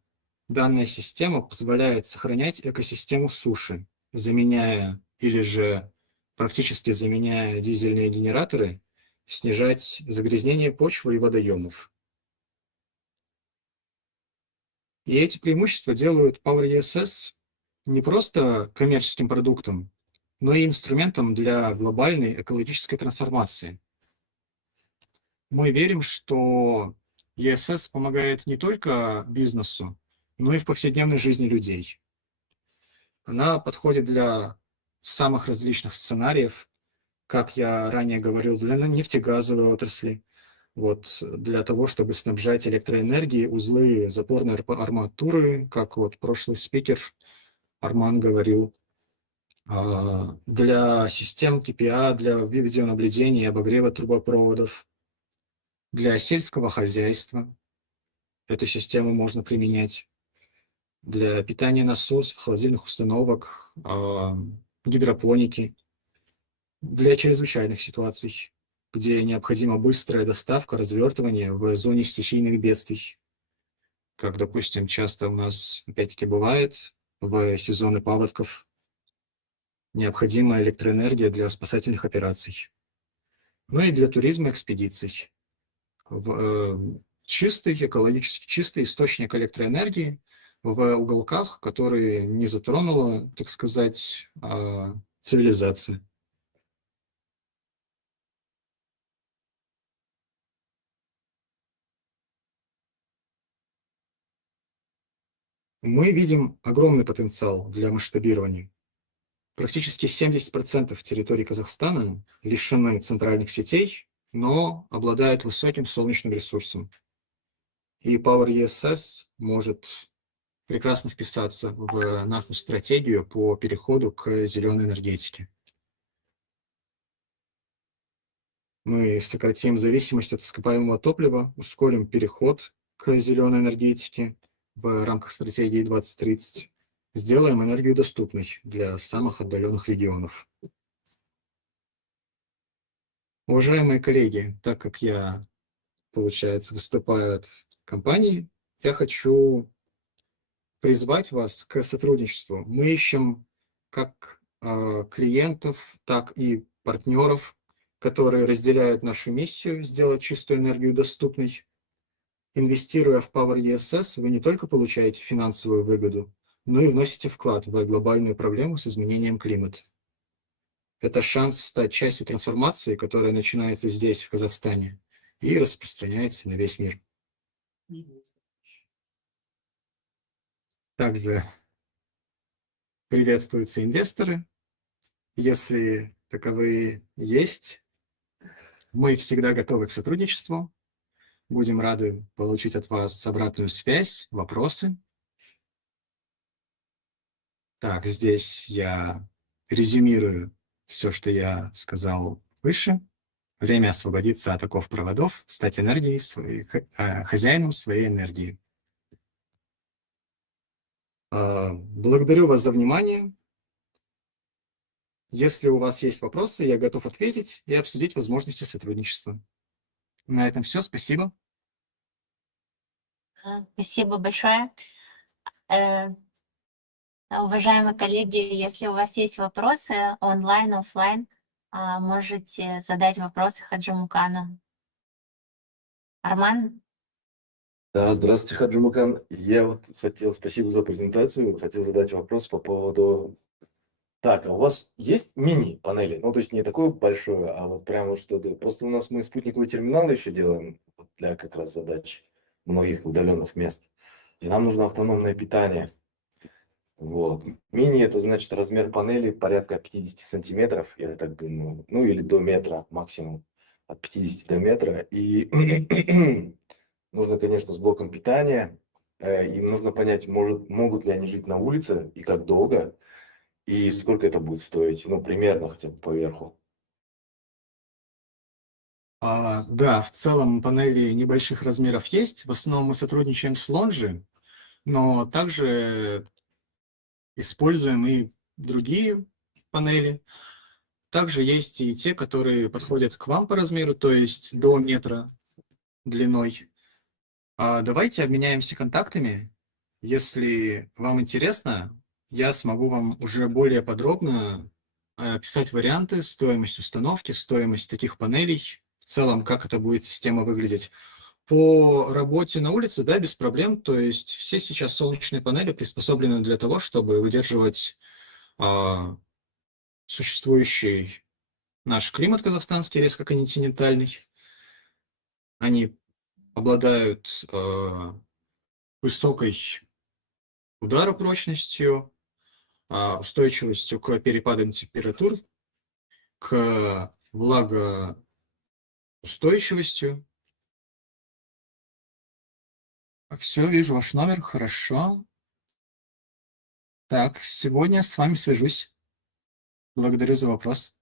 данная система позволяет сохранять экосистему суши, заменяя или же практически заменяя дизельные генераторы, снижать загрязнение почвы и водоемов. И эти преимущества делают Power ESS не просто коммерческим продуктом, но и инструментом для глобальной экологической трансформации. Мы верим, что ESS помогает не только бизнесу, но и в повседневной жизни людей. Она подходит для самых различных сценариев, как я ранее говорил, для нефтегазовой отрасли. Вот, для того, чтобы снабжать электроэнергией узлы запорной арматуры, как вот прошлый спикер Арман говорил, для систем КПА, для видеонаблюдения и обогрева трубопроводов, для сельского хозяйства. Эту систему можно применять для питания насосов, холодильных установок, гидропоники, для чрезвычайных ситуаций, где необходима быстрая доставка, развертывание в зоне стихийных бедствий. Как, допустим, часто у нас, опять-таки, бывает в сезоны паводков, необходима электроэнергия для спасательных операций. Ну и для туризма и экспедиций. Чистый, экологически чистый источник электроэнергии в уголках, которые не затронула, так сказать, цивилизация. Мы видим огромный потенциал для масштабирования. Практически 70% территории Казахстана лишены центральных сетей, но обладают высоким солнечным ресурсом. И Power ESS может прекрасно вписаться в нашу стратегию по переходу к зеленой энергетике. Мы сократим зависимость от ископаемого топлива, ускорим переход к зеленой энергетике в рамках стратегии 2030, сделаем энергию доступной для самых отдаленных регионов. Уважаемые коллеги, так как я, получается, выступаю от компании, я хочу призвать вас к сотрудничеству. Мы ищем как клиентов, так и партнеров, которые разделяют нашу миссию сделать чистую энергию доступной. Инвестируя в Power ESS, вы не только получаете финансовую выгоду, но и вносите вклад в глобальную проблему с изменением климата. Это шанс стать частью трансформации, которая начинается здесь, в Казахстане, и распространяется на весь мир. Также приветствуются инвесторы. Если таковые есть, мы всегда готовы к сотрудничеству. Будем рады получить от вас обратную связь, вопросы. Так, здесь я резюмирую все, что я сказал выше. Время освободиться от оков проводов, стать хозяином своей энергии. Благодарю вас за внимание. Если у вас есть вопросы, я готов ответить и обсудить возможности сотрудничества. На этом все. Спасибо. Спасибо большое. Уважаемые коллеги, если у вас есть вопросы онлайн, офлайн, можете задать вопросы Хаджимукану. Арман? Да, здравствуйте, Хаджимукан. Я вот хотел, спасибо за презентацию, хотел задать вопрос по поводу... Так, а у вас есть мини-панели? Ну, то есть не такое большое, а вот прямо что-то... Просто у нас мы спутниковые терминалы еще делаем для как раз задач многих удаленных мест. И нам нужно автономное питание. Вот. Мини — это значит размер панели порядка 50 сантиметров, я так думаю, ну или до метра максимум, от 50 до метра. И нужно, конечно, с блоком питания. Им нужно понять, могут ли они жить на улице и как долго, и сколько это будет стоить, ну примерно хотя бы поверху. Да, в целом панели небольших размеров есть. В основном мы сотрудничаем с Longi, но также используем и другие панели. Также есть и те, которые подходят к вам по размеру, то есть до метра длиной. Давайте обменяемся контактами. Если вам интересно, я смогу вам уже более подробно описать варианты, стоимость установки, стоимость таких панелей, в целом, как это будет система выглядеть. По работе на улице, да, без проблем. То есть все сейчас солнечные панели приспособлены для того, чтобы выдерживать существующий наш климат казахстанский, резко континентальный. Они обладают высокой ударопрочностью, устойчивостью к перепадам температур, к влагоустойчивостью. Все, вижу ваш номер, хорошо. Так, сегодня с вами свяжусь. Благодарю за вопрос.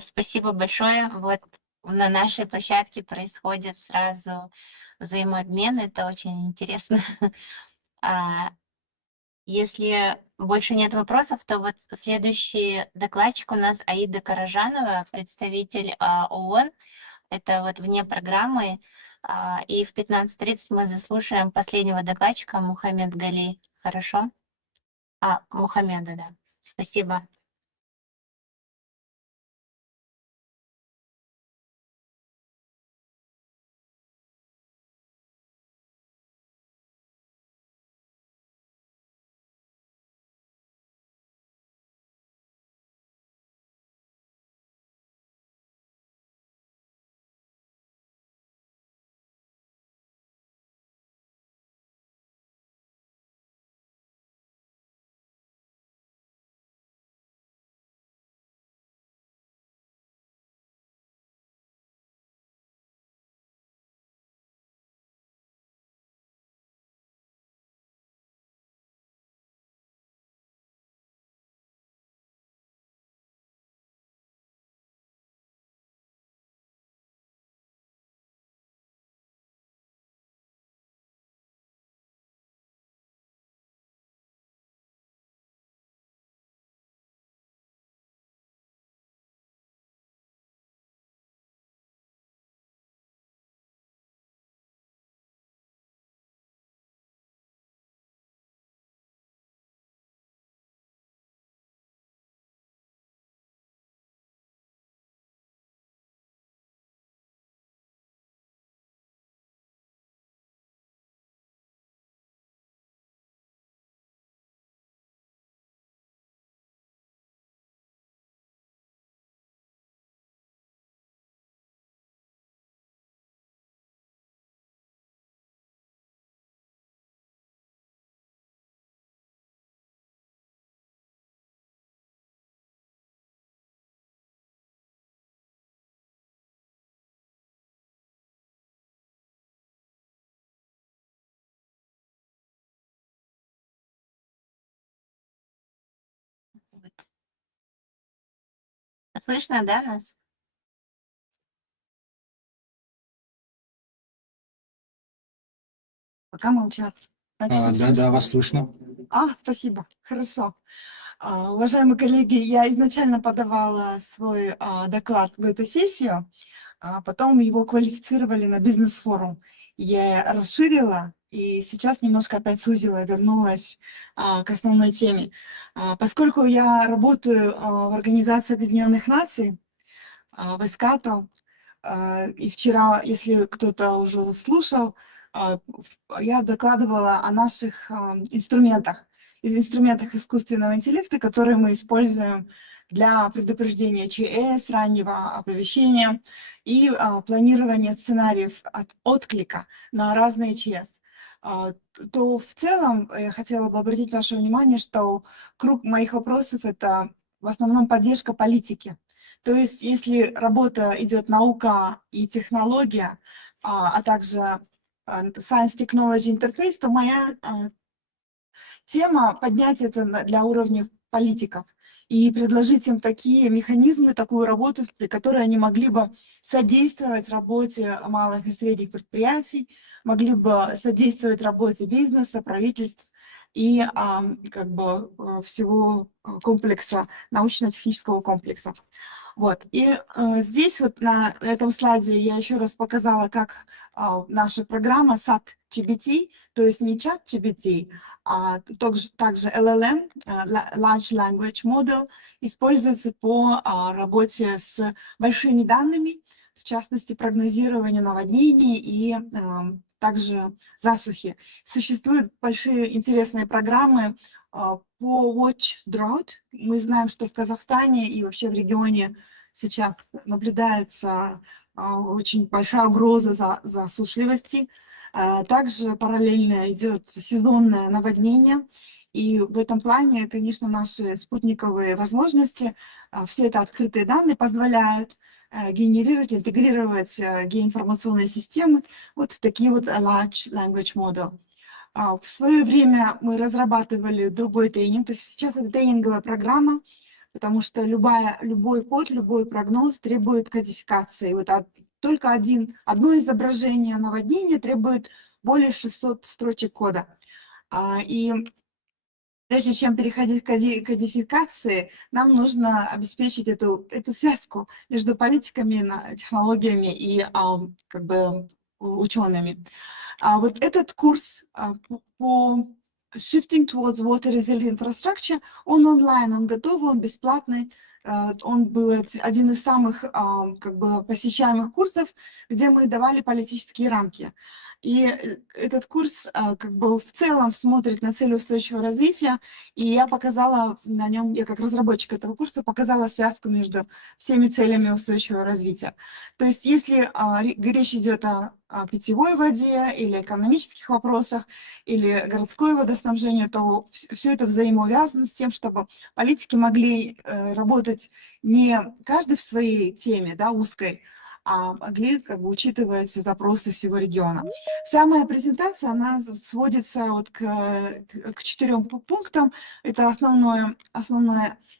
Спасибо большое. Вот на нашей площадке происходит сразу взаимообмен. Это очень интересно. Если больше нет вопросов, то вот следующий докладчик у нас Аида Каражанова, представитель ООН. Это вот вне программы. И в 15:30 мы заслушаем последнего докладчика Мухаммед Гали. Хорошо? Мухаммеда, да. Спасибо. Слышно, да, нас? Пока молчат. Значит, не Да, слышно. вас слышно. Спасибо. Хорошо. Уважаемые коллеги, я изначально подавала свой доклад в эту сессию, а потом его квалифицировали на бизнес-форум. Я расширила и сейчас немножко опять сузила, вернулась к основной теме. Поскольку я работаю в Организации Объединенных Наций, в ИСКАТО, и вчера, если кто-то уже слушал, я докладывала о наших инструментах искусственного интеллекта, которые мы используем для предупреждения ЧС, раннего оповещения и планирования сценариев отклика на разные ЧС. То в целом я хотела бы обратить ваше внимание, что круг моих вопросов – это в основном поддержка политики. То есть если работа идет наука и технология, а также Science Technology Interface, то моя тема поднять это для уровня политиков и предложить им такие механизмы, такую работу, при которой они могли бы содействовать работе малых и средних предприятий, могли бы содействовать работе бизнеса, правительств и всего комплекса, научно-технического комплекса. Вот. И здесь вот на этом слайде я еще раз показала, как наша программа SAT-GPT, то есть не чат-GPT, а также LLM, Large Language Model, используется по работе с большими данными, в частности, прогнозирование наводнений и также засухи. Существуют большие интересные программы по Watch Drought. Мы знаем, что в Казахстане и вообще в регионе сейчас наблюдается очень большая угроза засушливости. Также параллельно идет сезонное наводнение. И в этом плане, конечно, наши спутниковые возможности, все это открытые данные позволяют генерировать, интегрировать геоинформационные системы вот в такие вот large language model. В свое время мы разрабатывали другой тренинг, то есть сейчас это тренинговая программа, потому что любой код, любой прогноз требует кодификации. Вот только одно изображение наводнения требует более 600 строчек кода. И прежде чем переходить к кодификации, нам нужно обеспечить эту связку между политиками, технологиями и как бы учеными. Вот этот курс по Shifting Towards Water Resilient Infrastructure, он онлайн, он готовый, он бесплатный. Он был один из самых как бы посещаемых курсов, где мы давали политические рамки. И этот курс как бы в целом смотрит на цели устойчивого развития, и я показала на нем, я как разработчик этого курса показала связку между всеми целями устойчивого развития. То есть если речь идет о питьевой воде или экономических вопросах, или городское водоснабжение, то все это взаимоувязано с тем, чтобы политики могли работать не каждый в своей теме, да, узкой, а могли как бы учитывать запросы всего региона. Вся моя презентация, она сводится вот к 4 пунктам. Это основная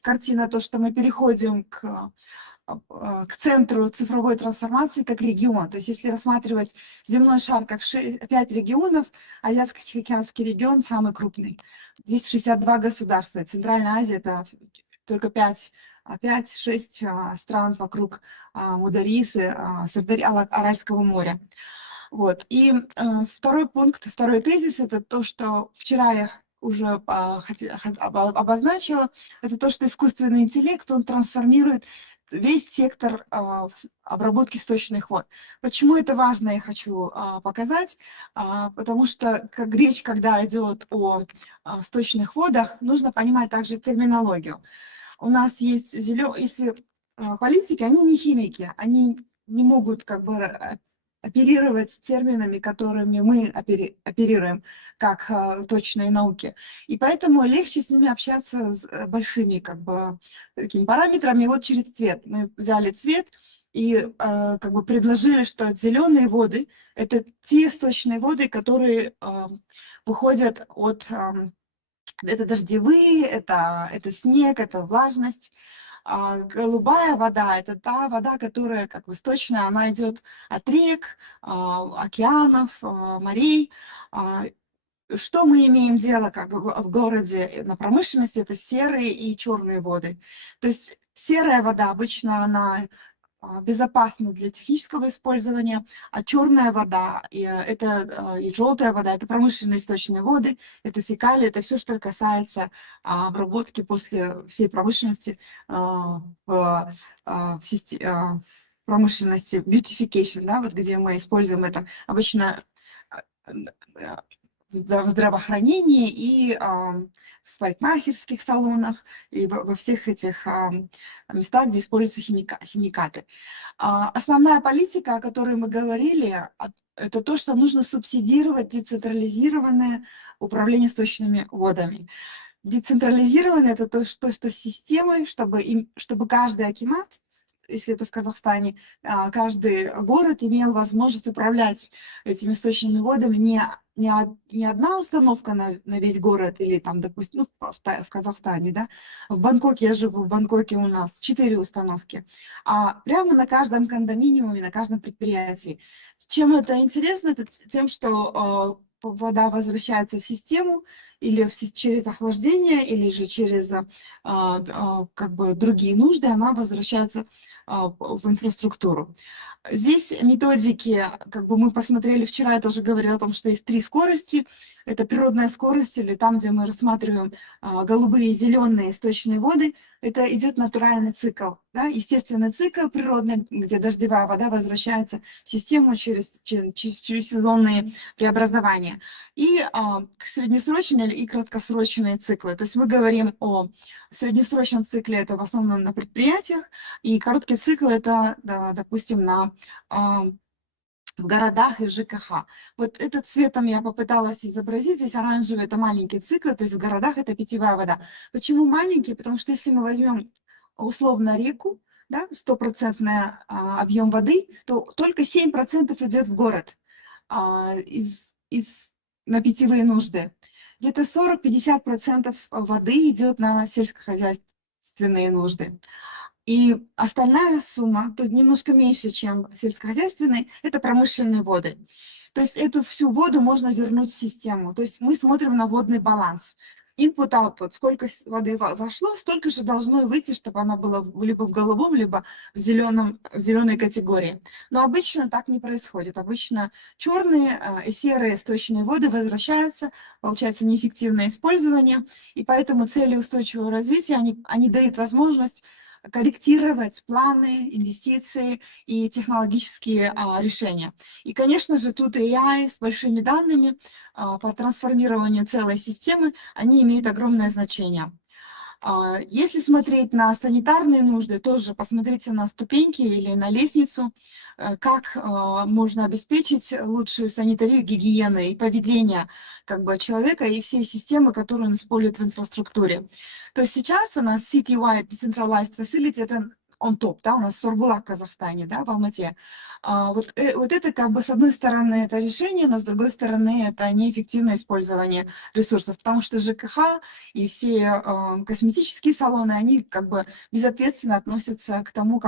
картина, то, что мы переходим к центру цифровой трансформации как регион. То есть если рассматривать земной шар как 5 регионов, Азиатско-Тихоокеанский регион самый крупный. Здесь 62 государства. Центральная Азия – это только 5-6 стран вокруг Мударисы, Аральского моря. Вот. И второй пункт, второй тезис – это то, что вчера я уже обозначила, это то, что искусственный интеллект, он трансформирует весь сектор обработки сточных вод. Почему это важно, я хочу показать, потому что речь, когда идет о сточных водах, нужно понимать также терминологию. У нас есть если политики, они не химики, они не могут как бы оперировать терминами, которыми мы оперируем, как точные науки. И поэтому легче с ними общаться с большими как бы такими параметрами. Вот через цвет. Мы взяли цвет и как бы предложили, что зеленые воды – это те сточные воды, которые выходят от… это дождевые, это снег, это влажность. Голубая вода – это та вода, которая как бы сточная, она идет от рек, океанов, морей. Что мы имеем дело как в городе на промышленности – это серые и черные воды. То есть серая вода обычно она безопасна для технического использования, а черная вода и желтая вода – это промышленные источные воды, это фекалии, это все, что касается обработки после всей промышленности в промышленности beautification, да, вот где мы используем это обычно в здравоохранении и в парикмахерских салонах, и во всех этих местах, где используются химикаты. Основная политика, о которой мы говорили, это то, что нужно субсидировать децентрализированное управление сточными водами. Децентрализированное – это то, что системой, чтобы каждый акимат, если это в Казахстане, каждый город имел возможность управлять этими сточными водами не одна установка на весь город или там, допустим, в Казахстане, да, в Бангкоке я живу, в Бангкоке у нас 4 установки, а прямо на каждом кондоминиуме, на каждом предприятии. Чем это интересно? Это тем, что вода возвращается в систему или через охлаждение, или же через как бы другие нужды, она возвращается в инфраструктуру. Здесь методики, как бы мы посмотрели вчера, я тоже говорила о том, что есть 3 скорости. Это природная скорость, или там, где мы рассматриваем голубые и зеленые сточные воды, это идет натуральный цикл, да? Естественный цикл природный, где дождевая вода возвращается в систему через сезонные преобразования. И среднесрочные и краткосрочные циклы. То есть мы говорим о среднесрочном цикле, это в основном на предприятиях, и короткий цикл это, да, допустим, в городах и в ЖКХ. Вот этот цветом я попыталась изобразить. Здесь оранжевый – это маленькие циклы, то есть в городах это питьевая вода. Почему маленькие? Потому что если мы возьмем условно реку, да, 100% объем воды, то только 7% идет в город на питьевые нужды. Где-то 40-50% воды идет на сельскохозяйственные нужды. И остальная сумма, то есть немножко меньше, чем сельскохозяйственные, это промышленные воды. То есть эту всю воду можно вернуть в систему. То есть мы смотрим на водный баланс. Input-output. Сколько воды вошло, столько же должно выйти, чтобы она была либо в голубом, либо в зеленой категории. Но обычно так не происходит. Обычно черные и серые сточные воды возвращаются, получается неэффективное использование. И поэтому цели устойчивого развития, они дают возможность корректировать планы, инвестиции и технологические решения. И, конечно же, тут AI с большими данными по трансформированию целой системы, они имеют огромное значение. Если смотреть на санитарные нужды, тоже посмотрите на ступеньки или на лестницу, как можно обеспечить лучшую санитарию, гигиену и поведение человека и всей системы, которую он использует в инфраструктуре. То есть сейчас у нас City-wide Decentralized Facility, это on top, да, у нас Сургулак в Казахстане, да, в Алмате. Вот это с одной стороны это решение, но с другой стороны это неэффективное использование ресурсов, потому что ЖКХ и все косметические салоны, они безответственно относятся к тому,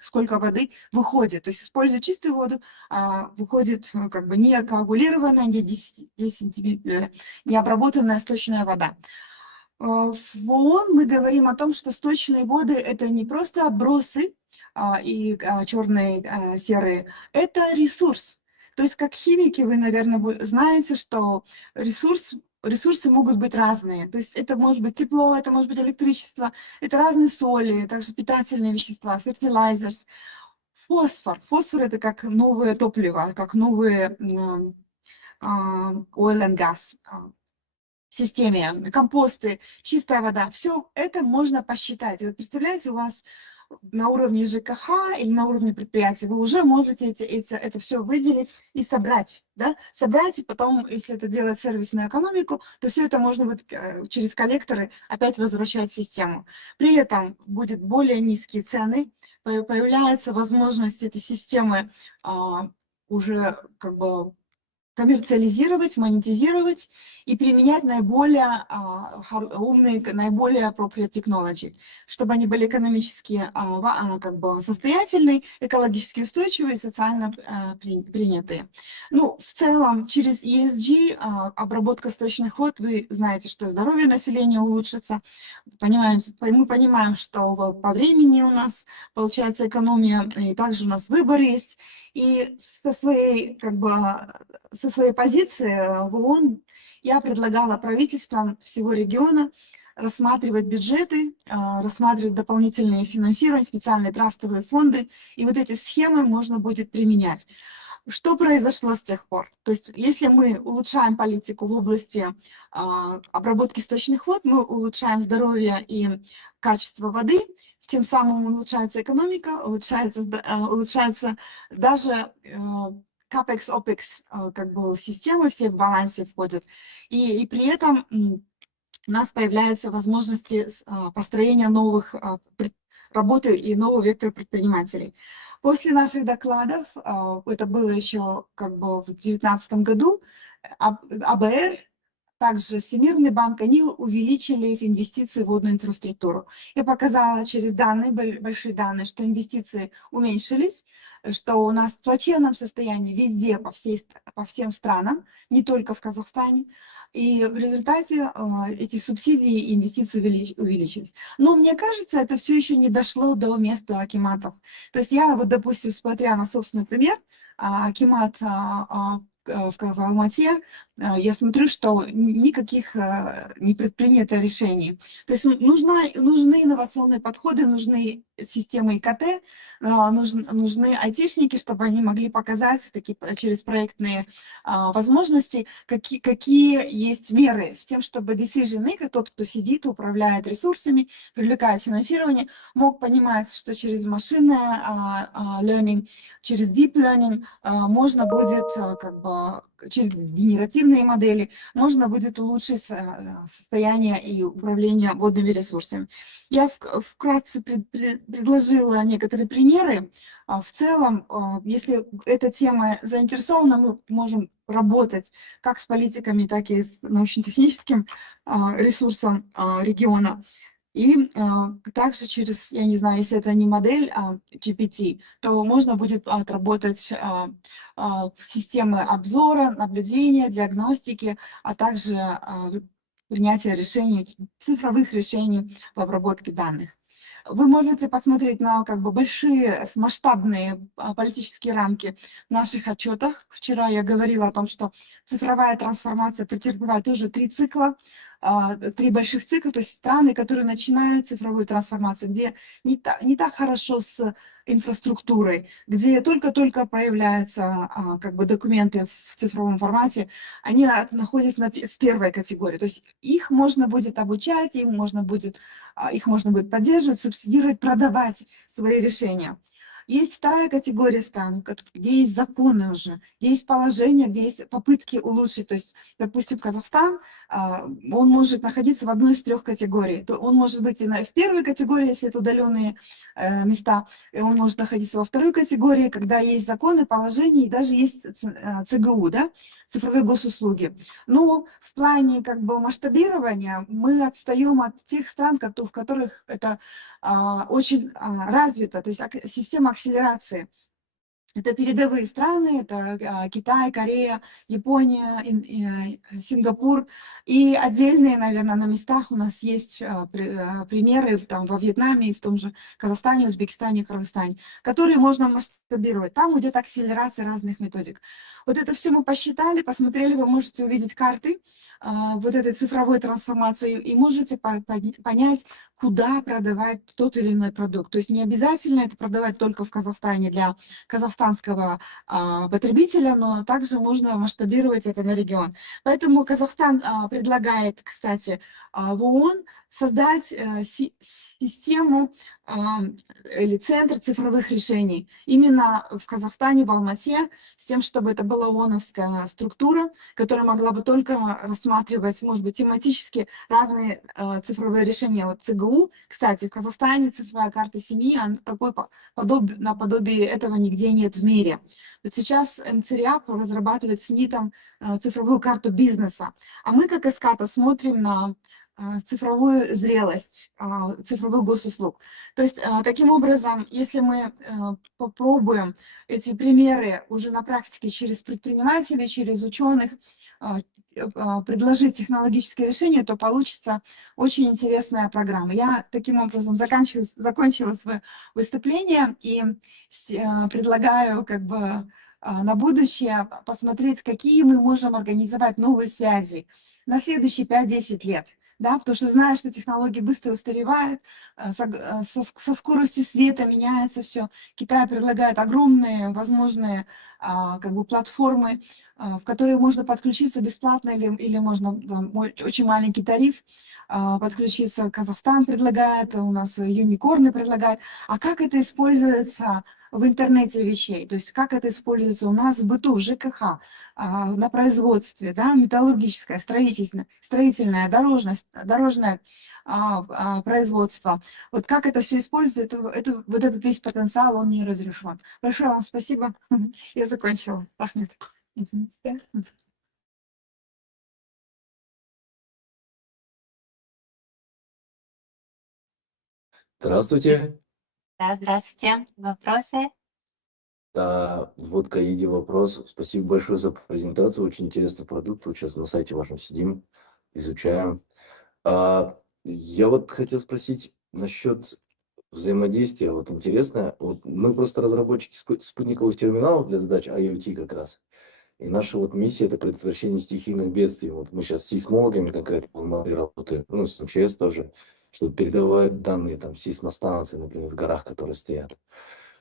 сколько воды выходит. То есть используя чистую воду, выходит не коагулированная, не обработанная сточная вода. В ООН мы говорим о том, что сточные воды – это не просто отбросы и черные, серые, это ресурс. То есть как химики вы, наверное, знаете, что ресурсы могут быть разные. То есть это может быть тепло, это может быть электричество, это разные соли, также питательные вещества, fertilizers. Фосфор. Фосфор – это как новое топливо, как новые oil and gas в системе, компосты, чистая вода, все это можно посчитать. И вот представляете, у вас на уровне ЖКХ или на уровне предприятия вы уже можете это все выделить и собрать. Да? Собрать, и потом, если это делать сервисную экономику, то все это можно будет через коллекторы опять возвращать в систему. При этом будет более низкие цены, появляется возможность этой системы уже коммерциализировать, монетизировать и применять наиболее умные, наиболее appropriate technology, чтобы они были экономически состоятельные, экологически устойчивые и социально принятые. Ну, в целом, через ESG, обработка сточных вод, вы знаете, что здоровье населения улучшится. Мы понимаем, что по времени у нас получается экономия, и также у нас выбор есть. И со своей позиции в ООН я предлагала правительствам всего региона рассматривать бюджеты, рассматривать дополнительные финансирования, специальные трастовые фонды, и вот эти схемы можно будет применять. Что произошло с тех пор? То есть если мы улучшаем политику в области обработки сточных вод, мы улучшаем здоровье и качество воды, тем самым улучшается экономика, улучшается даже CAPEX, OPEX, системы все в балансе входят. И при этом у нас появляются возможности построения новых работы и нового вектора предпринимателей. После наших докладов, это было еще в 2019 году, АБР, также Всемирный банк, они увеличили их инвестиции в водную инфраструктуру. Я показала через данные, большие данные, что инвестиции уменьшились, что у нас в плачевном состоянии везде, по всем странам, не только в Казахстане. И в результате эти субсидии и инвестиции увеличились. Но мне кажется, это все еще не дошло до места акиматов. То есть я, допустим, смотря на собственный пример, акимат в Алмате, я смотрю, что никаких не предпринято решений. То есть нужны инновационные подходы, нужны системы ИКТ, нужны айтишники, чтобы они могли показать через проектные возможности, какие есть меры с тем, чтобы decision maker, тот, кто сидит, управляет ресурсами, привлекает финансирование, мог понимать, что через машинное learning, через deep learning можно будет, через генеративные модели, можно будет улучшить состояние и управление водными ресурсами. Я вкратце предложила некоторые примеры. В целом, если эта тема заинтересована, мы можем работать как с политиками, так и с научно-техническим ресурсом региона. И также через, я не знаю, если это не модель GPT, то можно будет отработать системы обзора, наблюдения, диагностики, а также принятия решений, цифровых решений в обработке данных. Вы можете посмотреть на большие масштабные политические рамки в наших отчетах. Вчера я говорила о том, что цифровая трансформация претерпевает уже 3 цикла, 3 больших цикла, то есть страны, которые начинают цифровую трансформацию, где не так хорошо с инфраструктурой, где только-только появляются документы в цифровом формате, они находятся в первой категории. То есть их можно будет обучать, их можно будет поддерживать, субсидировать, продавать свои решения. Есть вторая категория стран, где есть законы уже, где есть положения, где есть попытки улучшить. То есть, допустим, Казахстан, он может находиться в одной из 3 категорий. Он может быть и в первой категории, если это удаленные места, и он может находиться во второй категории, когда есть законы, положения, и даже есть ЦГУ, да, цифровые госуслуги. Но в плане масштабирования мы отстаем от тех стран, в которых это очень развито, то есть система акселерации. Это передовые страны, это Китай, Корея, Япония, Сингапур. И отдельные, наверное, на местах у нас есть примеры во Вьетнаме, в том же Казахстане, Узбекистане, Кыргызстане, которые можно масштабировать. Там идет акселерация разных методик. Вот это все мы посчитали, посмотрели, вы можете увидеть карты вот этой цифровой трансформации и можете понять, куда продавать тот или иной продукт. То есть не обязательно это продавать только в Казахстане для казахстанского потребителя, но также можно масштабировать это на регион. Поэтому Казахстан предлагает, кстати, в ООН создать систему или центр цифровых решений именно в Казахстане, в Алмате, с тем, чтобы это была ООНовская структура, которая могла бы только рассматривать, может быть, тематически разные цифровые решения. Вот ЦГУ, кстати, в Казахстане цифровая карта семьи, наподобие этого нигде нет в мире. Вот сейчас МЦРИАП разрабатывает с НИТом цифровую карту бизнеса, а мы, как Эската, смотрим на цифровую зрелость цифровых госуслуг. То есть, таким образом, если мы попробуем эти примеры уже на практике через предпринимателей, через ученых, предложить технологические решения, то получится очень интересная программа. Я таким образом закончила свое выступление и предлагаю на будущее посмотреть, какие мы можем организовать новые связи на следующие 5-10 лет. Да, потому что знаю, что технологии быстро устаревают, со скоростью света меняется все. Китай предлагает огромные возможные платформы, в которые можно подключиться бесплатно или можно очень маленький тариф подключиться. Казахстан предлагает, у нас юникорны предлагают. А как это используется в интернете вещей? То есть как это используется у нас в быту, в ЖКХ, на производстве, да, металлургическое, строительное, дорожное производство. Вот как это все используется, вот этот весь потенциал, он не разрешен. Большое вам спасибо. Я закончила. Ахмед. Здравствуйте. Да, здравствуйте. Вопросы? Да, вот к Аиде вопрос. Спасибо большое за презентацию. Очень интересный продукт. Вот сейчас на сайте вашем сидим, изучаем. Я вот хотел спросить насчет взаимодействия. Вот интересно, вот мы просто разработчики спутниковых терминалов для задач IoT как раз. И наша вот миссия — это предотвращение стихийных бедствий. Вот мы сейчас с сейсмологами конкретно в Алматы работаем, ну, с МЧС тоже. чтобы передавать данные там сейсмостанции, например, в горах, которые стоят.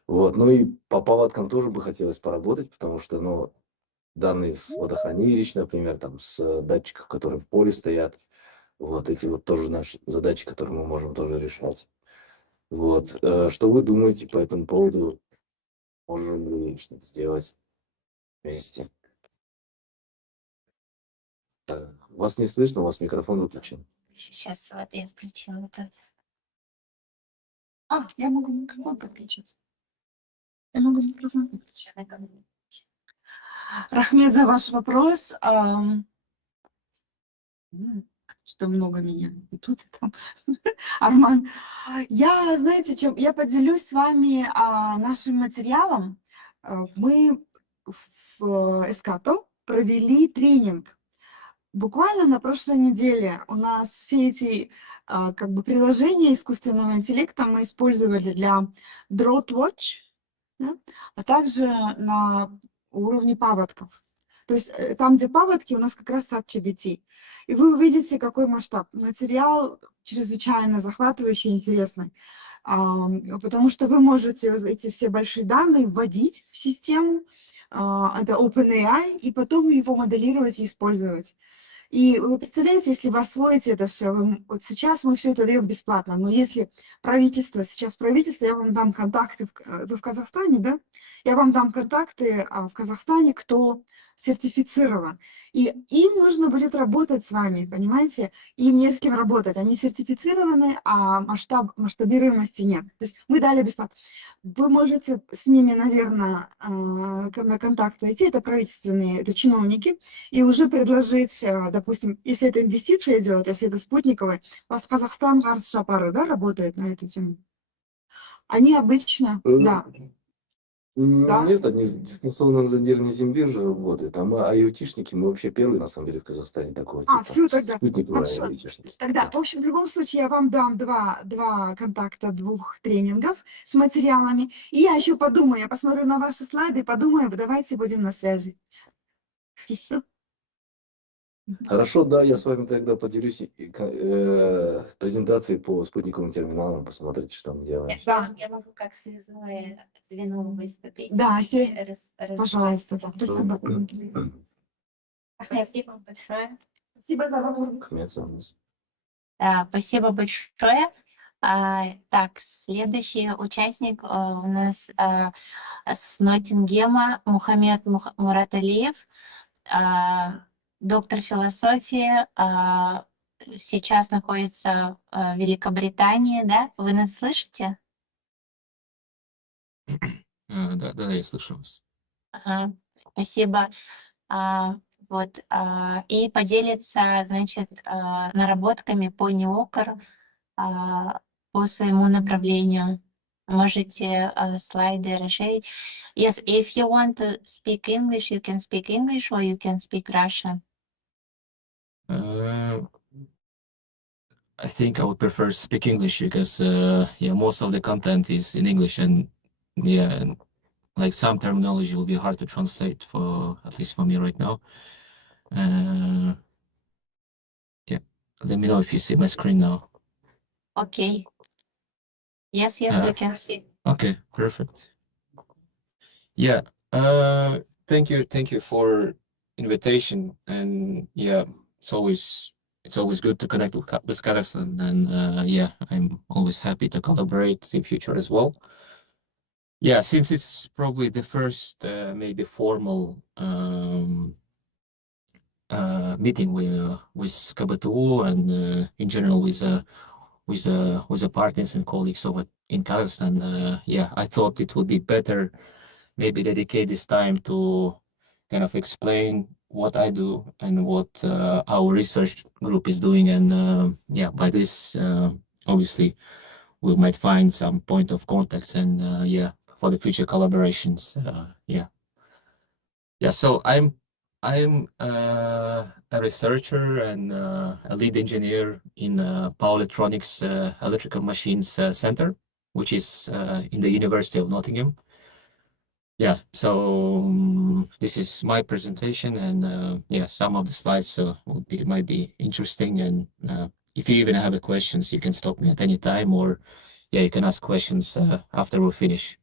Вот. Ну и по поводкам тоже бы хотелось поработать, потому что, ну, данные с водохранилищ, например, там с датчиков, которые в поле стоят, вот эти вот тоже наши задачи, которые мы можем тоже решать. Вот. Что вы думаете по этому поводу? Можем ли что-то сделать вместе? Вас не слышно, у вас микрофон выключен. Сейчас вот я включила этот. Я могу микрофон подключиться. Я могу микрофон подключить. Рахмет за ваш вопрос. Что много меня и тут, и там. Арман, знаете, я поделюсь с вами нашим материалом. Мы в Эскато провели тренинг. Буквально на прошлой неделе у нас все эти как бы приложения искусственного интеллекта мы использовали для Drought Watch, да, а также на уровне паводков. То есть там, где паводки, у нас как раз ChatGPT. И вы увидите, какой масштаб. Материал чрезвычайно захватывающий и интересный. Потому что вы можете эти все большие данные вводить в систему, это OpenAI, и потом его моделировать и использовать. И вы представляете, если вы освоите это все, вот сейчас мы все это даем бесплатно, но если сейчас правительство, я вам дам контакты, вы в Казахстане, да? Я вам дам контакты в Казахстане, кто сертифицирован. И им нужно будет работать с вами, понимаете? Им не с кем работать. Они сертифицированы, а масштабируемости нет. То есть мы дали бесплатно. Вы можете с ними, наверное, на контакт идти, это правительственные, это чиновники, и уже предложить, допустим, если это инвестиция идет, если это спутниковые, у вас Казахстан, Гарс Шапары, да, работает на эту тему? Они обычно, да. Да. Нет, они с дистанционным зондированием Земли же работают. А мы IoT-шники, мы вообще первые, на самом деле, в Казахстане такого типа. Все тогда. Спутниковые Хорошо. IoT-шники. Тогда, в общем, в любом случае, я вам дам два контакта 2 тренингов с материалами. И я еще подумаю, я посмотрю на ваши слайды и подумаю, давайте будем на связи. Все. Хорошо, да, я с вами тогда поделюсь презентацией по спутниковым терминалам, посмотрите, что мы делаем. Да. Я могу как связное звено выступить. Да, пожалуйста. Да. Спасибо. Спасибо большое. Спасибо за вопрос. Спасибо большое. Так, следующий участник у нас с Ноттингема Мухаммед Мураталиев, доктор философии, сейчас находится в Великобритании, да? Вы нас слышите? Да, я слышу вас. Ага, спасибо. Вот, и поделиться, значит, наработками по НИОКР по своему направлению. Можете слайды расширить. Yes, if you want to speak English, you can speak English or you can speak Russian. I think I would prefer to speak English because most of the content is in English, and like some terminology will be hard to translate at least for me right now. Let me know if you see my screen now. Okay. Yes, we can see. Okay, perfect. Yeah, thank you for invitation, and it's always good to connect with Kazakhstan, and I'm always happy to collaborate in future as well. Yeah, since it's probably the first maybe formal meeting with KBTU and in general with the partners and colleagues over in Kazakhstan, I thought it would be better maybe dedicate this time to kind of explain what I do and what our research group is doing, and by this obviously we might find some point of contact and for the future collaborations. So I'm a researcher and a lead engineer in Power Electronics Electrical Machines Center, which is in the University of Nottingham. So this is my presentation, and some of the slides might be interesting, and if you even have questions, you can stop me at any time, or yeah, you can ask questions after we finish.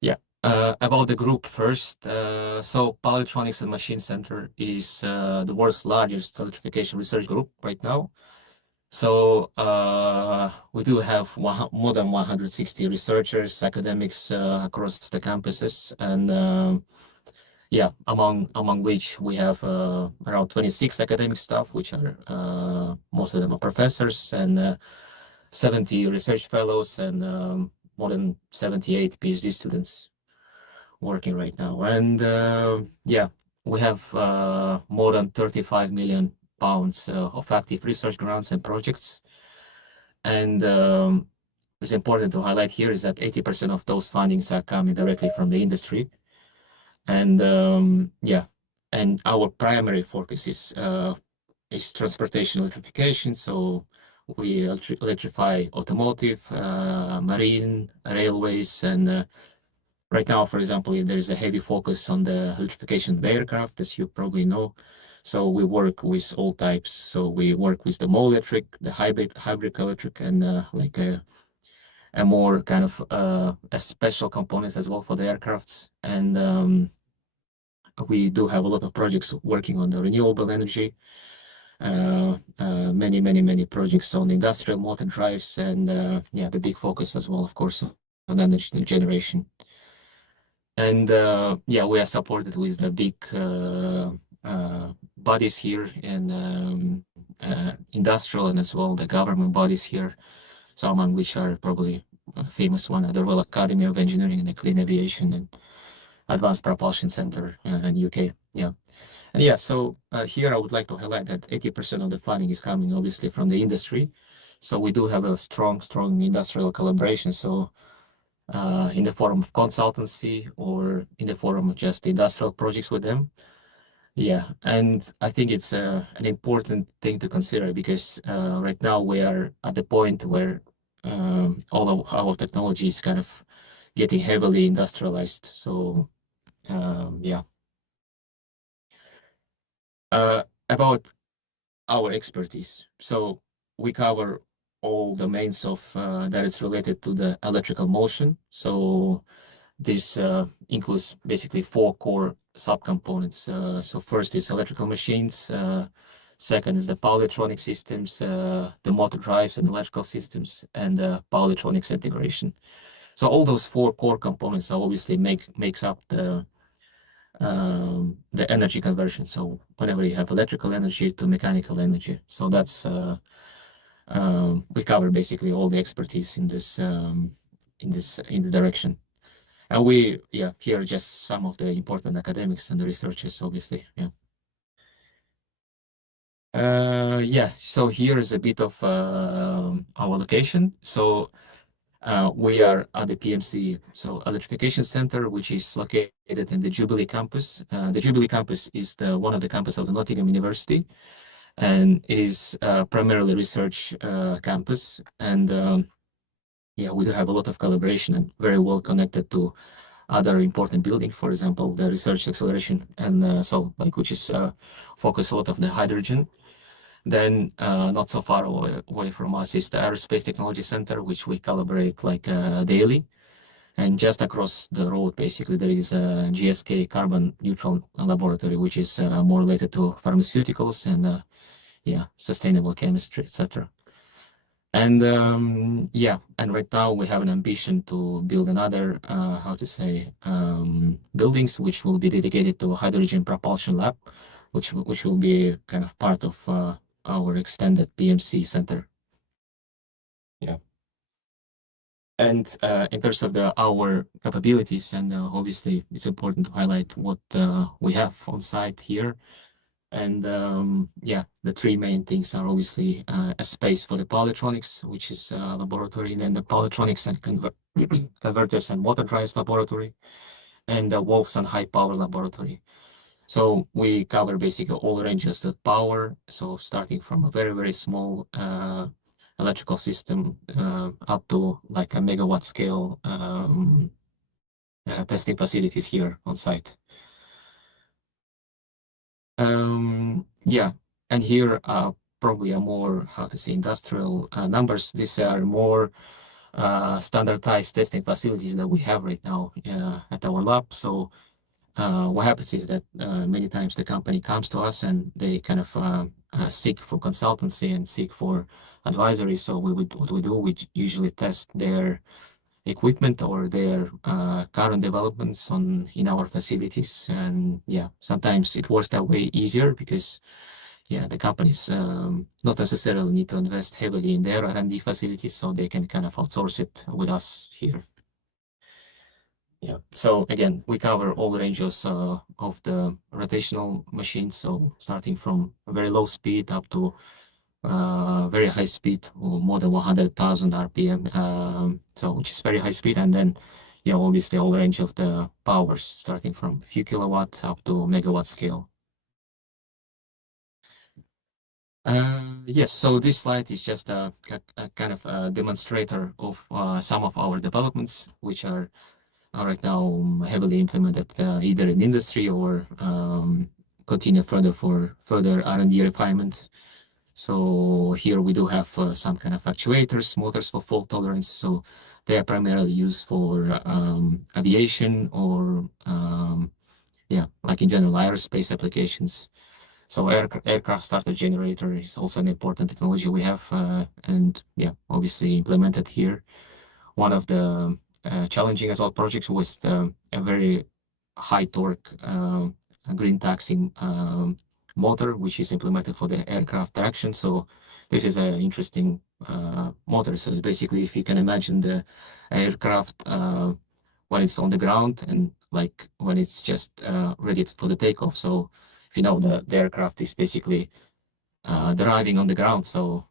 Yeah, about the group first. So Power Electronics and Machine Center is the world's largest electrification research group right now. So we do have more than 160 researchers, academics across the campuses, and yeah, among which we have around 26 academic staff, which are most of them are professors, and 70 research fellows, and more than 78 PhD students working right now. And yeah, we have more than 35 million pounds of active research grants and projects. And it's important to highlight here is that 80% of those fundings are coming directly from the industry. And yeah, and our primary focus is transportation electrification. So we electrify automotive, marine, railways, and right now, for example, there is a heavy focus on the electrification of the aircraft, as you probably know. So we work with all types. So we work with the MO electric, the hybrid electric, and like a more kind of a special components as well for the aircrafts. And we do have a lot of projects working on the renewable energy. Many projects on industrial motor drives, and yeah, the big focus as well, of course, on energy generation. And yeah, we are supported with the big bodies here, and industrial and as well the government bodies here, some among which are probably famous one, the Royal Academy of Engineering and the Clean Aviation and Advanced Propulsion Center in UK. Yeah. And yeah, so here I would like to highlight that 80% of the funding is coming obviously from the industry. So we do have a strong industrial collaboration. So in the form of consultancy or in the form of just industrial projects with them. Yeah, and I think it's an important thing to consider because right now we are at the point where all of our technology is kind of getting heavily industrialized. So yeah. About our expertise. So we cover all domains of that is related to the electrical motion. So this includes basically 4 core subcomponents. So first is electrical machines. Second is the power electronic systems, the motor drives and electrical systems, and power electronics integration. So all those 4 core components obviously makes up the energy conversion. So whenever you have electrical energy to mechanical energy, so that's we cover basically all the expertise in this direction. And we, yeah, here are just some of the important academics and the researchers, obviously. Yeah. Yeah. So here is a bit of our location. So we are at the PMC, so Electrification Center, which is located in the Jubilee campus. The Jubilee campus is one of the campus of the Nottingham University, and it is primarily research campus. And yeah, we do have a lot of collaboration and very well connected to other important buildings, for example, the research acceleration, and so like which is focus a lot of the hydrogen. Then not so far away from us is the Aerospace Technology Center, which we collaborate like daily. And just across the road, basically, there is a GSK Carbon Neutral Laboratory, which is more related to pharmaceuticals and yeah, sustainable chemistry, etc. And yeah, and right now we have an ambition to build another, how to say, buildings which will be dedicated to hydrogen propulsion lab, which will be kind of part of our extended PMC center. Yeah. And in terms of our capabilities, and obviously it's important to highlight what we have on site here. And yeah, the 3 main things are obviously a space for the power electronics, which is a laboratory, then the power electronics and converters and motor drives laboratory, and the Wolfson High Power Laboratory. So we cover basically all ranges of power. So starting from a very small electrical system up to like a megawatt scale testing facilities here on site. Yeah, And here probably are more, how to say, industrial numbers. These are more standardized testing facilities that we have right now at our lab. So what happens is that many times the company comes to us and they kind of seek for consultancy and seek for advisory. So what we do, we usually test their equipment or their current developments in our facilities. And yeah, sometimes it works that way easier because yeah, the companies not necessarily need to invest heavily in their R&D facilities, so they can kind of outsource it with us here. Yeah, so again, we cover all ranges of the rotational machines, so starting from very low speed up to very high speed, or more than 100,000 RPM, so which is very high speed, and then yeah, obviously all range of the powers, starting from a few kilowatts up to megawatt scale. Yes, so this slide is just a kind of a demonstrator of some of our developments, which are right now heavily implemented either in industry or continue further for further R&D refinement. So here we do have some kind of actuators, motors for fault tolerance. So they are primarily used for aviation or yeah, like in general aerospace applications. So aircraft starter generator is also an important technology we have, and yeah, obviously implemented here. One of the challenging as well projects was a very high torque green taxi motor, which is implemented for the aircraft traction. So this is an interesting motor. So basically, if you can imagine the aircraft when it's on the ground and like when it's just ready for the takeoff. So if you know the aircraft is basically driving on the ground. So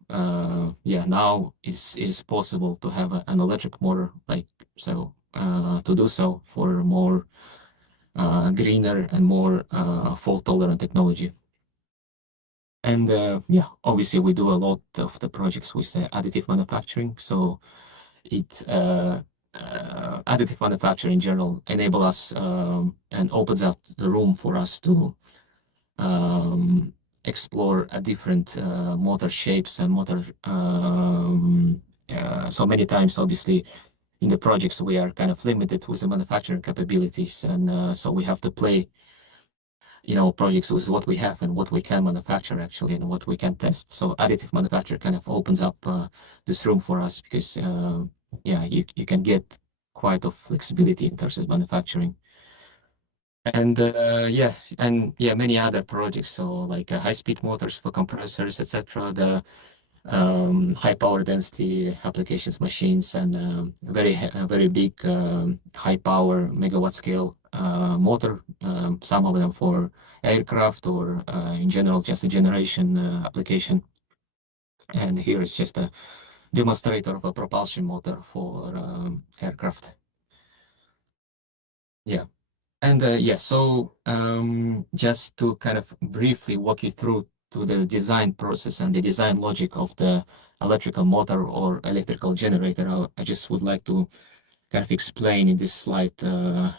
yeah, now is possible to have an electric motor like so to do so for more greener and more fault tolerant technology. And yeah, obviously we do a lot of the projects with additive manufacturing. So it's additive manufacturing in general enable us and opens up the room for us to explore a different motor shapes and motor. So many times, obviously, in the projects we are kind of limited with the manufacturing capabilities, and so we have to play, you know, projects with what we have and what we can manufacture actually, and what we can test. So additive manufacture kind of opens up this room for us because yeah, you can get quite a flexibility in terms of manufacturing. And yeah, many other projects. So like high-speed motors for compressors, etc. The high power density applications machines, and very big high power megawatt scale motor. Some of them for aircraft or in general just a generation application. And here is just a demonstrator of a propulsion motor for aircraft. Yeah. And yeah, so just to kind of briefly walk you through to the design process and the design logic of the electrical motor or electrical generator, I just would like to kind of explain in this slide the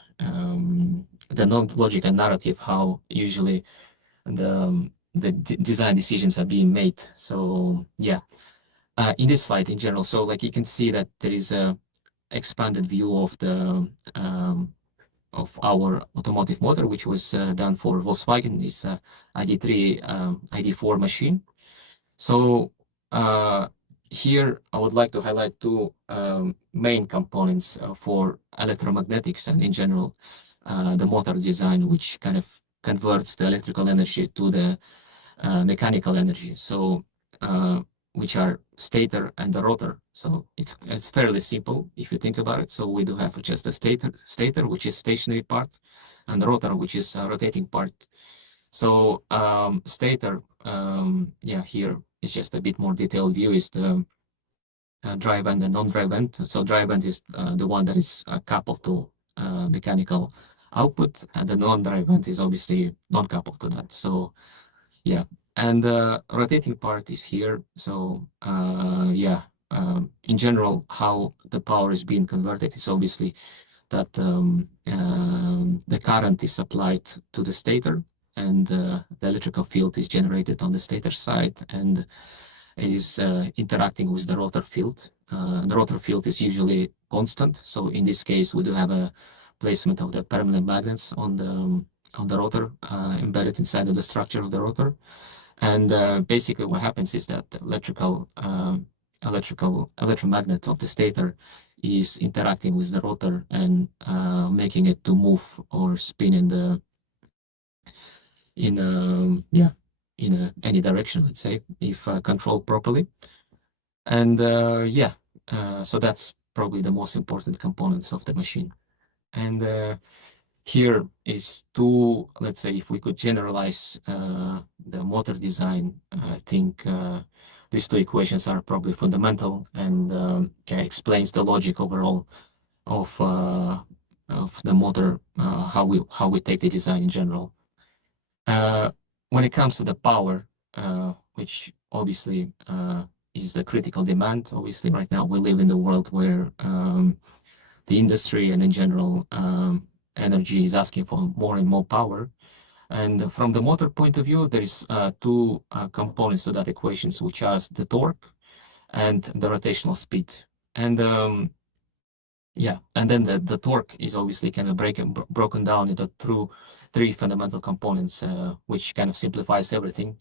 logic and narrative, how usually the design decisions are being made. So yeah, in this slide in general, so like you can see that there is a expanded view of the of our automotive motor, which was done for Volkswagen, this ID3, ID4 machine. So here I would like to highlight two main components for electromagnetics and in general the motor design, which kind of converts the electrical energy to the mechanical energy. So which are stator and the rotor. So it's fairly simple if you think about it. So we do have just a stator, which is stationary part, and the rotor, which is a rotating part. So stator, yeah, here is just a bit more detailed view, is the drive end and non-drive end. So drive end is the one that is coupled to mechanical output, and the non-drive end is obviously non-coupled to that. So yeah, and the rotating part is here. So yeah, in general, how the power is being converted is obviously that the current is applied to the stator, and the electrical field is generated on the stator side and is interacting with the rotor field. The rotor field is usually constant, so in this case we do have a placement of the permanent magnets on the rotor embedded inside of the structure of the rotor. And basically what happens is that the electromagnet of the stator is interacting with the rotor and making it to move or spin in any direction, let's say, if controlled properly. And so that's probably the most important components of the machine. And here is two, let's say, if we could generalize the motor design, I think these two equations are probably fundamental and explains the logic overall of the motor, how we take the design in general. When it comes to the power, which obviously is the critical demand, obviously right now we live in the world where the industry and in general energy is asking for more and more power. And from the motor point of view, there is two components to that equations, which are the torque and the rotational speed. And then the torque is obviously kind of broken down into three fundamental components, which kind of simplifies everything,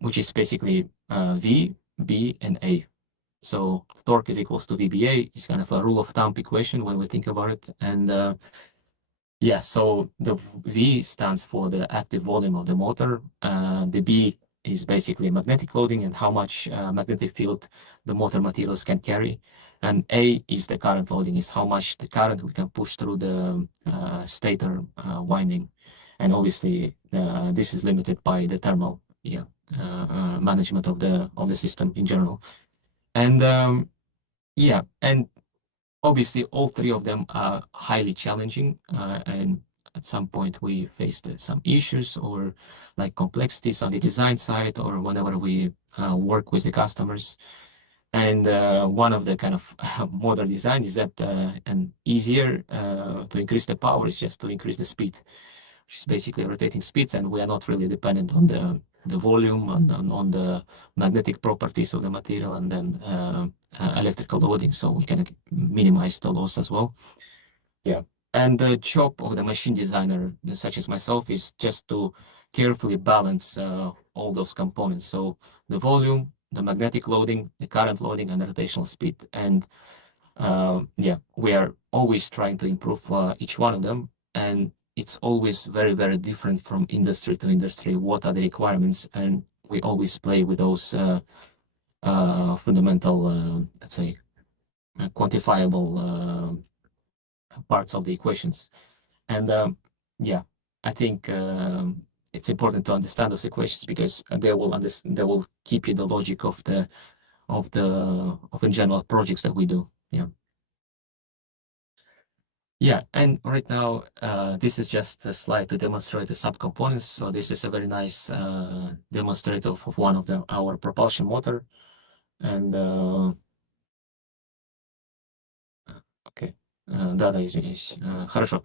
which is basically V, B, and A. So torque is equals to VBA. It's kind of a rule of thumb equation when we think about it. And so the V stands for the active volume of the motor. The B is basically magnetic loading and how much magnetic field the motor materials can carry. And A is the current loading, is how much the current we can push through the stator winding. And obviously this is limited by the thermal management of the system in general. And and obviously all three of them are highly challenging, and at some point we faced some issues or like complexities on the design side or whenever we work with the customers. And one of the kind of modern design is that and easier to increase the power is just to increase the speed, which is basically rotating speeds, and we are not really dependent on the volume and on the magnetic properties of the material and then electrical loading, so we can minimize the loss as well. And the job of the machine designer, such as myself, is just to carefully balance all those components. So the volume, the magnetic loading, the current loading, and the rotational speed. And we are always trying to improve each one of them. And it's always very, very different from industry to industry. What are the requirements? And we always play with those fundamental, let's say, quantifiable parts of the equations. And I think it's important to understand those equations because they will keep you the logic of in general projects that we do. And right now, this is just a slide to demonstrate the subcomponents. So this is a very nice demonstrator of one of our propulsion motor. And data is хорошо.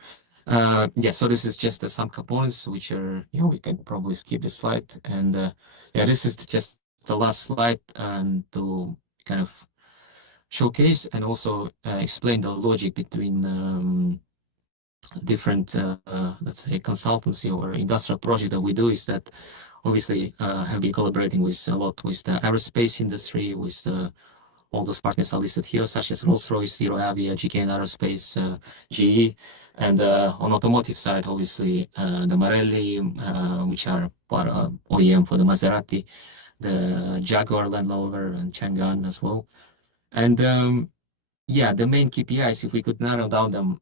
So this is just the subcomponents, which are, we can probably skip this slide. And this is just the last slide to kind of showcase and also explain the logic between different, let's say, consultancy or industrial project that we do. Is that obviously have been collaborating a lot with the aerospace industry, with all those partners are listed here, such as Rolls-Royce, ZeroAvia, GKN Aerospace, GE, and on automotive side, obviously the Marelli, which are part of OEM for the Maserati, the Jaguar Land Rover, and Chang'an as well. And the main KPIs, if we could narrow down them,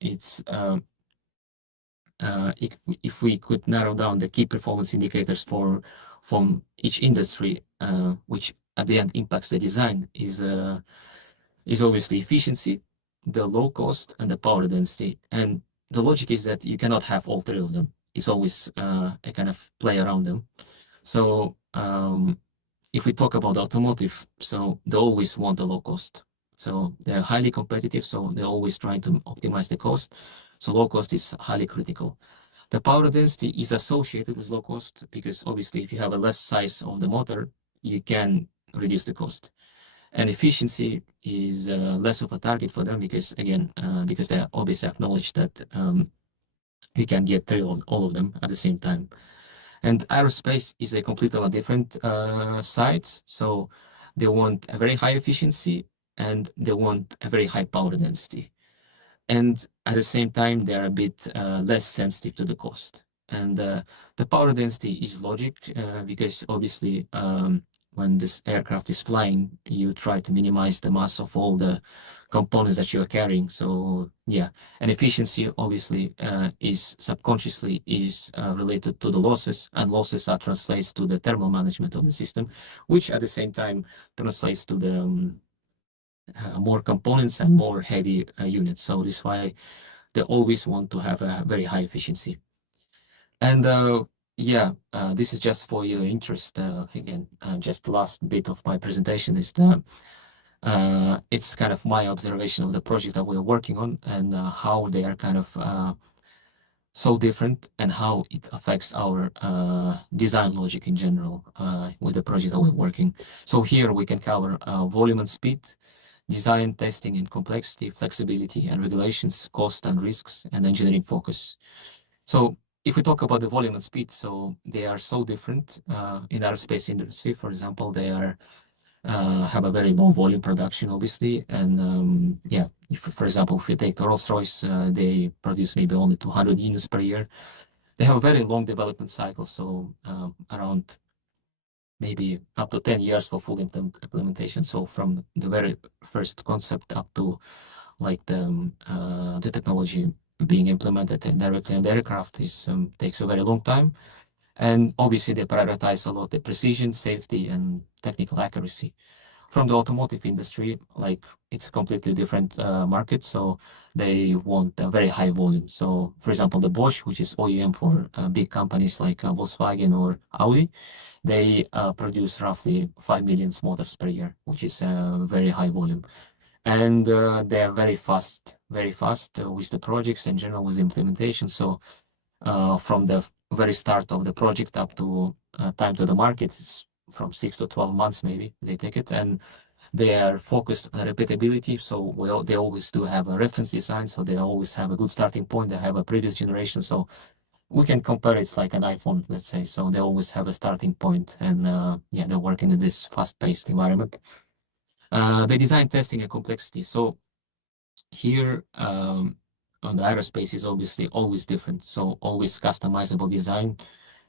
it's if we could narrow down the key performance indicators from each industry, which at the end impacts the design, is obviously efficiency, the low cost, and the power density. And the logic is that you cannot have all three of them. It's always a kind of play around them. So if we talk about automotive, so they always want the low cost. So they're highly competitive, so they're always trying to optimize the cost. So low cost is highly critical. The power density is associated with low cost because obviously if you have a less size of the motor, you can reduce the cost. And efficiency is less of a target for them because again, because they obviously acknowledge that we can get through all of them at the same time. And aerospace is a completely different side. So they want a very high efficiency and they want a very high power density. And at the same time, they're a bit less sensitive to the cost. And the power density is logic because obviously when this aircraft is flying, you try to minimize the mass of all the components that you're carrying. So yeah, and efficiency obviously is subconsciously related to the losses, and losses are translates to the thermal management of the system, which at the same time translates to the more components and more heavy units. So this is why they always want to have a very high efficiency. And yeah, this is just for your interest. Again, just the last bit of my presentation is the it's kind of my observation of the project that we're working on and how they are kind of so different and how it affects our design logic in general with the project that we're working. So here we can cover volume and speed, design, testing and complexity, flexibility and regulations, cost and risks, and engineering focus. So if we talk about the volume and speed, so they are so different in aerospace industry. For example, they are have a very low volume production, obviously, and yeah, if, for example, if you take Rolls-Royce, they produce maybe only 200 units per year. They have a very long development cycle, so around maybe up to 10 years for full implementation. So from the very first concept up to like the technology being implemented directly in the aircraft is takes a very long time. And obviously they prioritize a lot the precision, safety, and technical accuracy. From the automotive industry, like it's a completely different market, so they want a very high volume. So for example, the Bosch, which is OEM for big companies like Volkswagen or Audi, they produce roughly 5 million motors per year, which is a very high volume. And they are very fast with the projects in general, with implementation. So from the very start of the project up to time to the market, it's from 6 to 12 months maybe they take it, and they are focused on repeatability. So they always do have a reference design, so they always have a good starting point. They have a previous generation, so we can compare it's like an iPhone, let's say. So they always have a starting point, and yeah, they're working in this fast-paced environment. They design, testing, and complexity. So here on the aerospace is obviously always different, so always customizable design,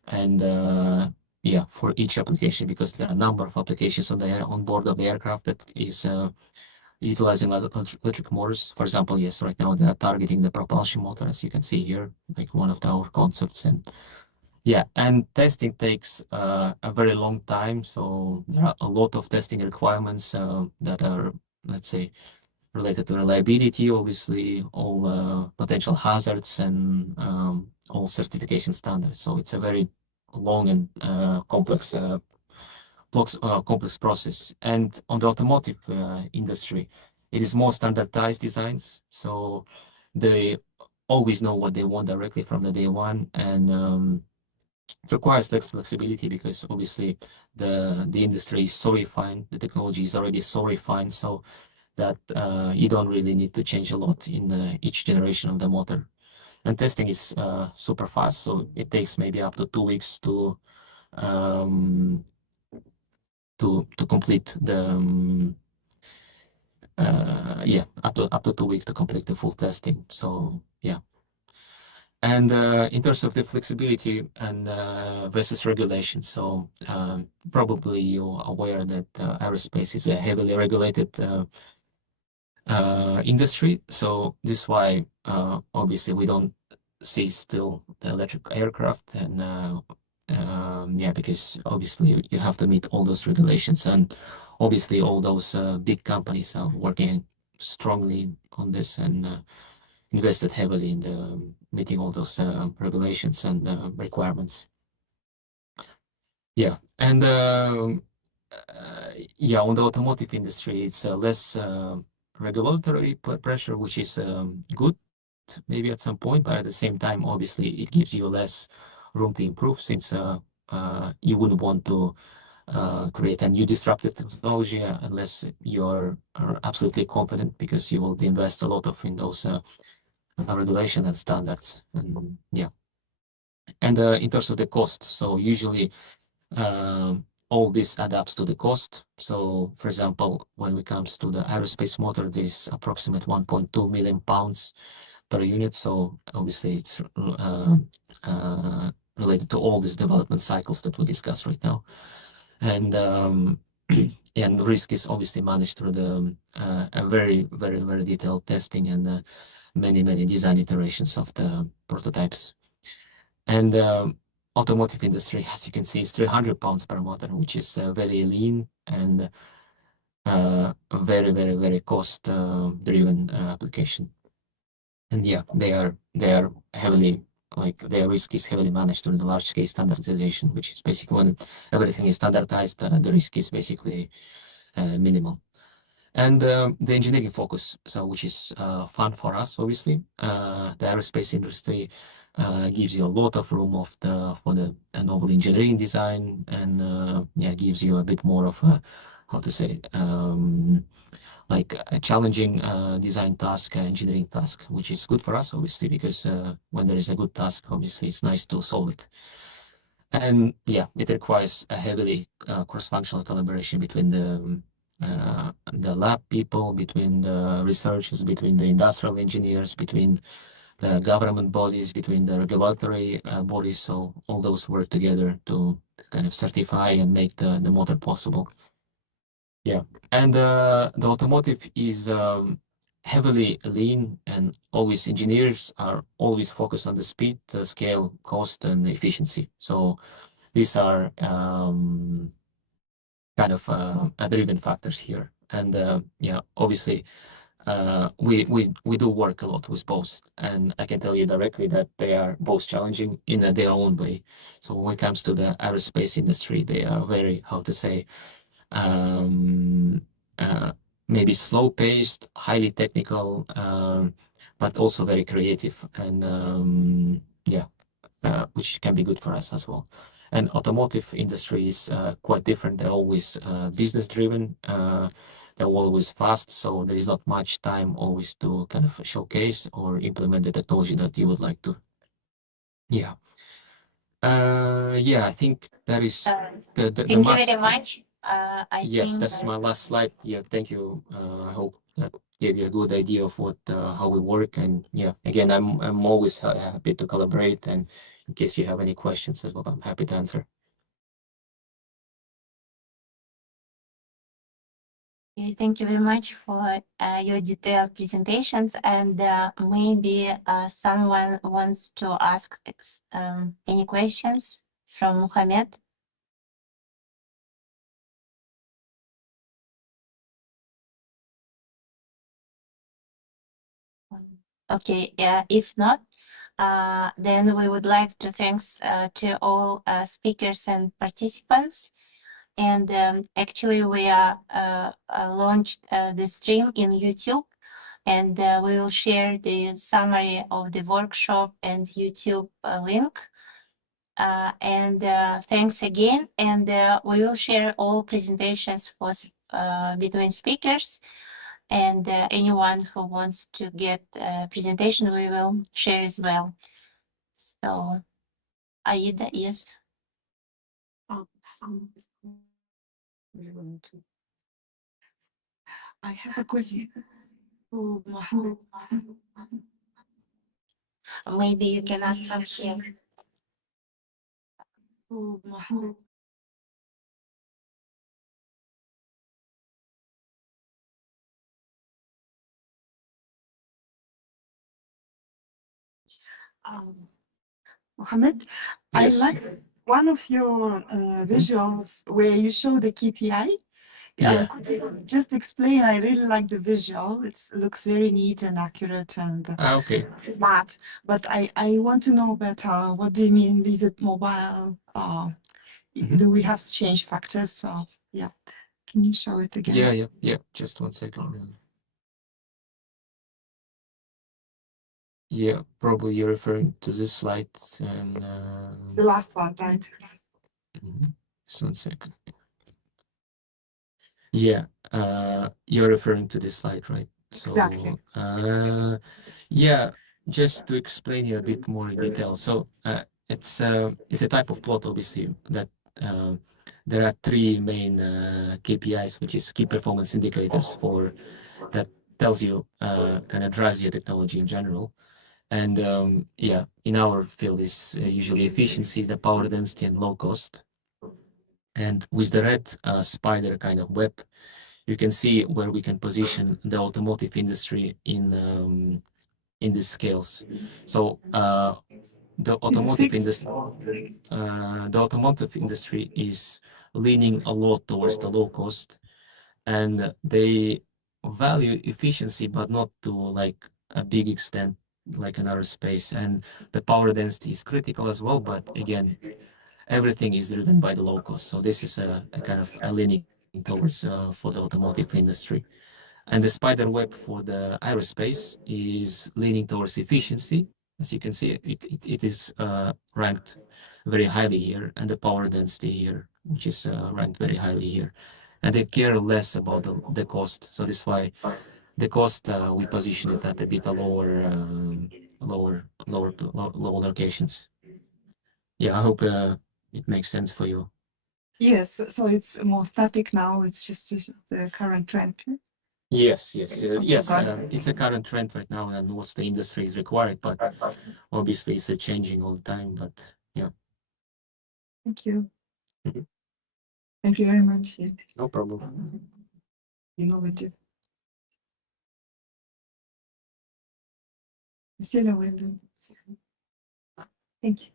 and yeah, for each application, because there are a number of applications on board of the aircraft that is utilizing electric motors. For example, yes, right now they are targeting the propulsion motor, as you can see here, like one of our concepts. And yeah, and testing takes a very long time, so there are a lot of testing requirements that are, let's say, related to reliability, obviously, all potential hazards and all certification standards. So it's a very long and complex process. And on the automotive industry, it is more standardized designs. So they always know what they want directly from the day one, and it requires less flexibility because obviously the industry is so refined, the technology is already so refined, so that you don't really need to change a lot in each generation of the motor. And testing is super fast, so it takes maybe up to 2 weeks to complete the yeah, up to 2 weeks to complete the full testing. So yeah. And in terms of the flexibility and versus regulation, so probably you're aware that aerospace is a heavily regulated industry. So this is why obviously we don't see still the electric aircraft, and yeah, because obviously you have to meet all those regulations, and obviously all those big companies are working strongly on this and invested heavily in the meeting all those regulations and requirements. Yeah, and yeah, on the automotive industry, it's less regulatory pressure, which is good maybe at some point, but at the same time, obviously, it gives you less room to improve since you wouldn't want to create a new disruptive technology unless you're absolutely confident, because you will invest a lot in those regulation and standards. And yeah, and in terms of the cost, so usually all this adapts to the cost. So for example, when it comes to the aerospace motor, there is approximate 1.2 million pounds per unit. So obviously it's related to all these development cycles that we discussed right now. And and risk is obviously managed through the a very detailed testing and many design iterations of the prototypes. And automotive industry, as you can see, is 300 pounds per motor, which is a very lean and very cost driven application. And yeah, they are heavily, like, their risk is heavily managed through the large scale standardization, which is basically when everything is standardized, the risk is basically minimal. And the engineering focus, so which is fun for us, obviously. The aerospace industry gives you a lot of room for the novel engineering design, and yeah, gives you a bit more of a, how to say, like a challenging design task, engineering task, which is good for us, obviously, because when there is a good task, obviously it's nice to solve it. And yeah, it requires a heavily cross-functional collaboration between the lab people, between the researchers, between the industrial engineers, between the government bodies, between the regulatory bodies. So all those work together to kind of certify and make the motor possible. Yeah, and the automotive is heavily lean, and always engineers are always focused on the speed, scale, cost, and efficiency. So these are kind of driven factors here. And yeah, obviously, we do work a lot with both, and I can tell you directly that they are both challenging in their own way. So when it comes to the aerospace industry, they are very, how to say, maybe slow-paced, highly technical, but also very creative, and yeah, which can be good for us as well. And automotive industry is quite different. They're always business-driven. They're always fast, so there is not much time always to kind of showcase or implement the technology that you would like to. Yeah. Yeah, I think that is the Thank you very much. Yes, think that's my last slide. Yeah, thank you. I hope that gave you a good idea of what how we work. And yeah, again, I'm always happy to collaborate. And in case you have any questions as well, I'm happy to answer. Thank you very much for your detailed presentations. And maybe someone wants to ask any questions from Mohammed. Okay, if not, then we would like to thanks to all speakers and participants. And actually, we are launched the stream in YouTube, and we will share the summary of the workshop and YouTube link. And thanks again. And we will share all presentations for between speakers. And anyone who wants to get a presentation, we will share as well. So, Aida, yes. I have a question. Maybe you can ask from here. Mohammed, Yes. I like one of your visuals where you show the KPI. Yeah. Could you just explain? I really like the visual. It looks very neat and accurate and Okay. smart. But I want to know better. What do you mean? Is it mobile? Do we have to change factors? So yeah, can you show it again? Yeah. Just 1 second. Yeah, probably you're referring to this slide and The last one, right? just 1 second. Yeah, you're referring to this slide, right? Exactly. So, yeah, just to explain you a bit more in detail. So, it's a type of plot, obviously, that there are three main KPIs, which is key performance indicators for that tells you kind of drives your technology in general. And yeah, in our field is usually efficiency, the power density, and low cost. And with the red spider kind of web, you can see where we can position the automotive industry in these scales. So the automotive industry is leaning a lot towards the low cost, and they value efficiency, but not to like a big extent like in aerospace. And the power density is critical as well, but again, everything is driven by the low cost. So this is a kind of a leaning towards for the automotive industry. And the spider web for the aerospace is leaning towards efficiency. As you can see, it is ranked very highly here, and the power density here, which is ranked very highly here. And they care less about the cost. So that's why the cost we position it at a bit lower locations. Yeah, I hope it makes sense for you. Yes, so it's more static now. It's just the current trend. Yes, yes. Got it. It's a current trend right now, and what the industry is required, but obviously it's changing all the time. But yeah. Thank you. Mhm. Thank you very much. No problem. Innovative. Celia, well done. Thank you.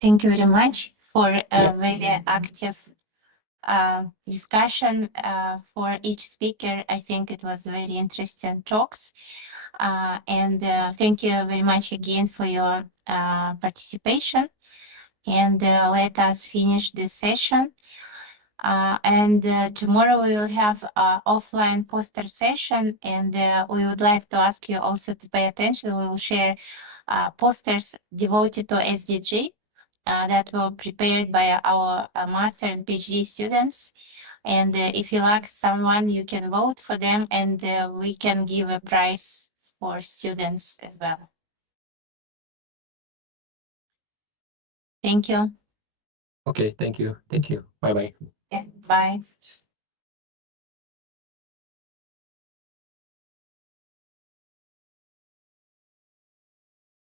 Thank you very much for a very active discussion for each speaker. I think it was very interesting talks. And thank you very much again for your participation. And let us finish this session. And tomorrow we will have an offline poster session, and we would like to ask you also to pay attention. We will share posters devoted to SDG that were prepared by our master and PhD students. And if you like someone, you can vote for them, and we can give a prize for students as well. Thank you. Okay, thank you. Bye bye. Yeah, bye.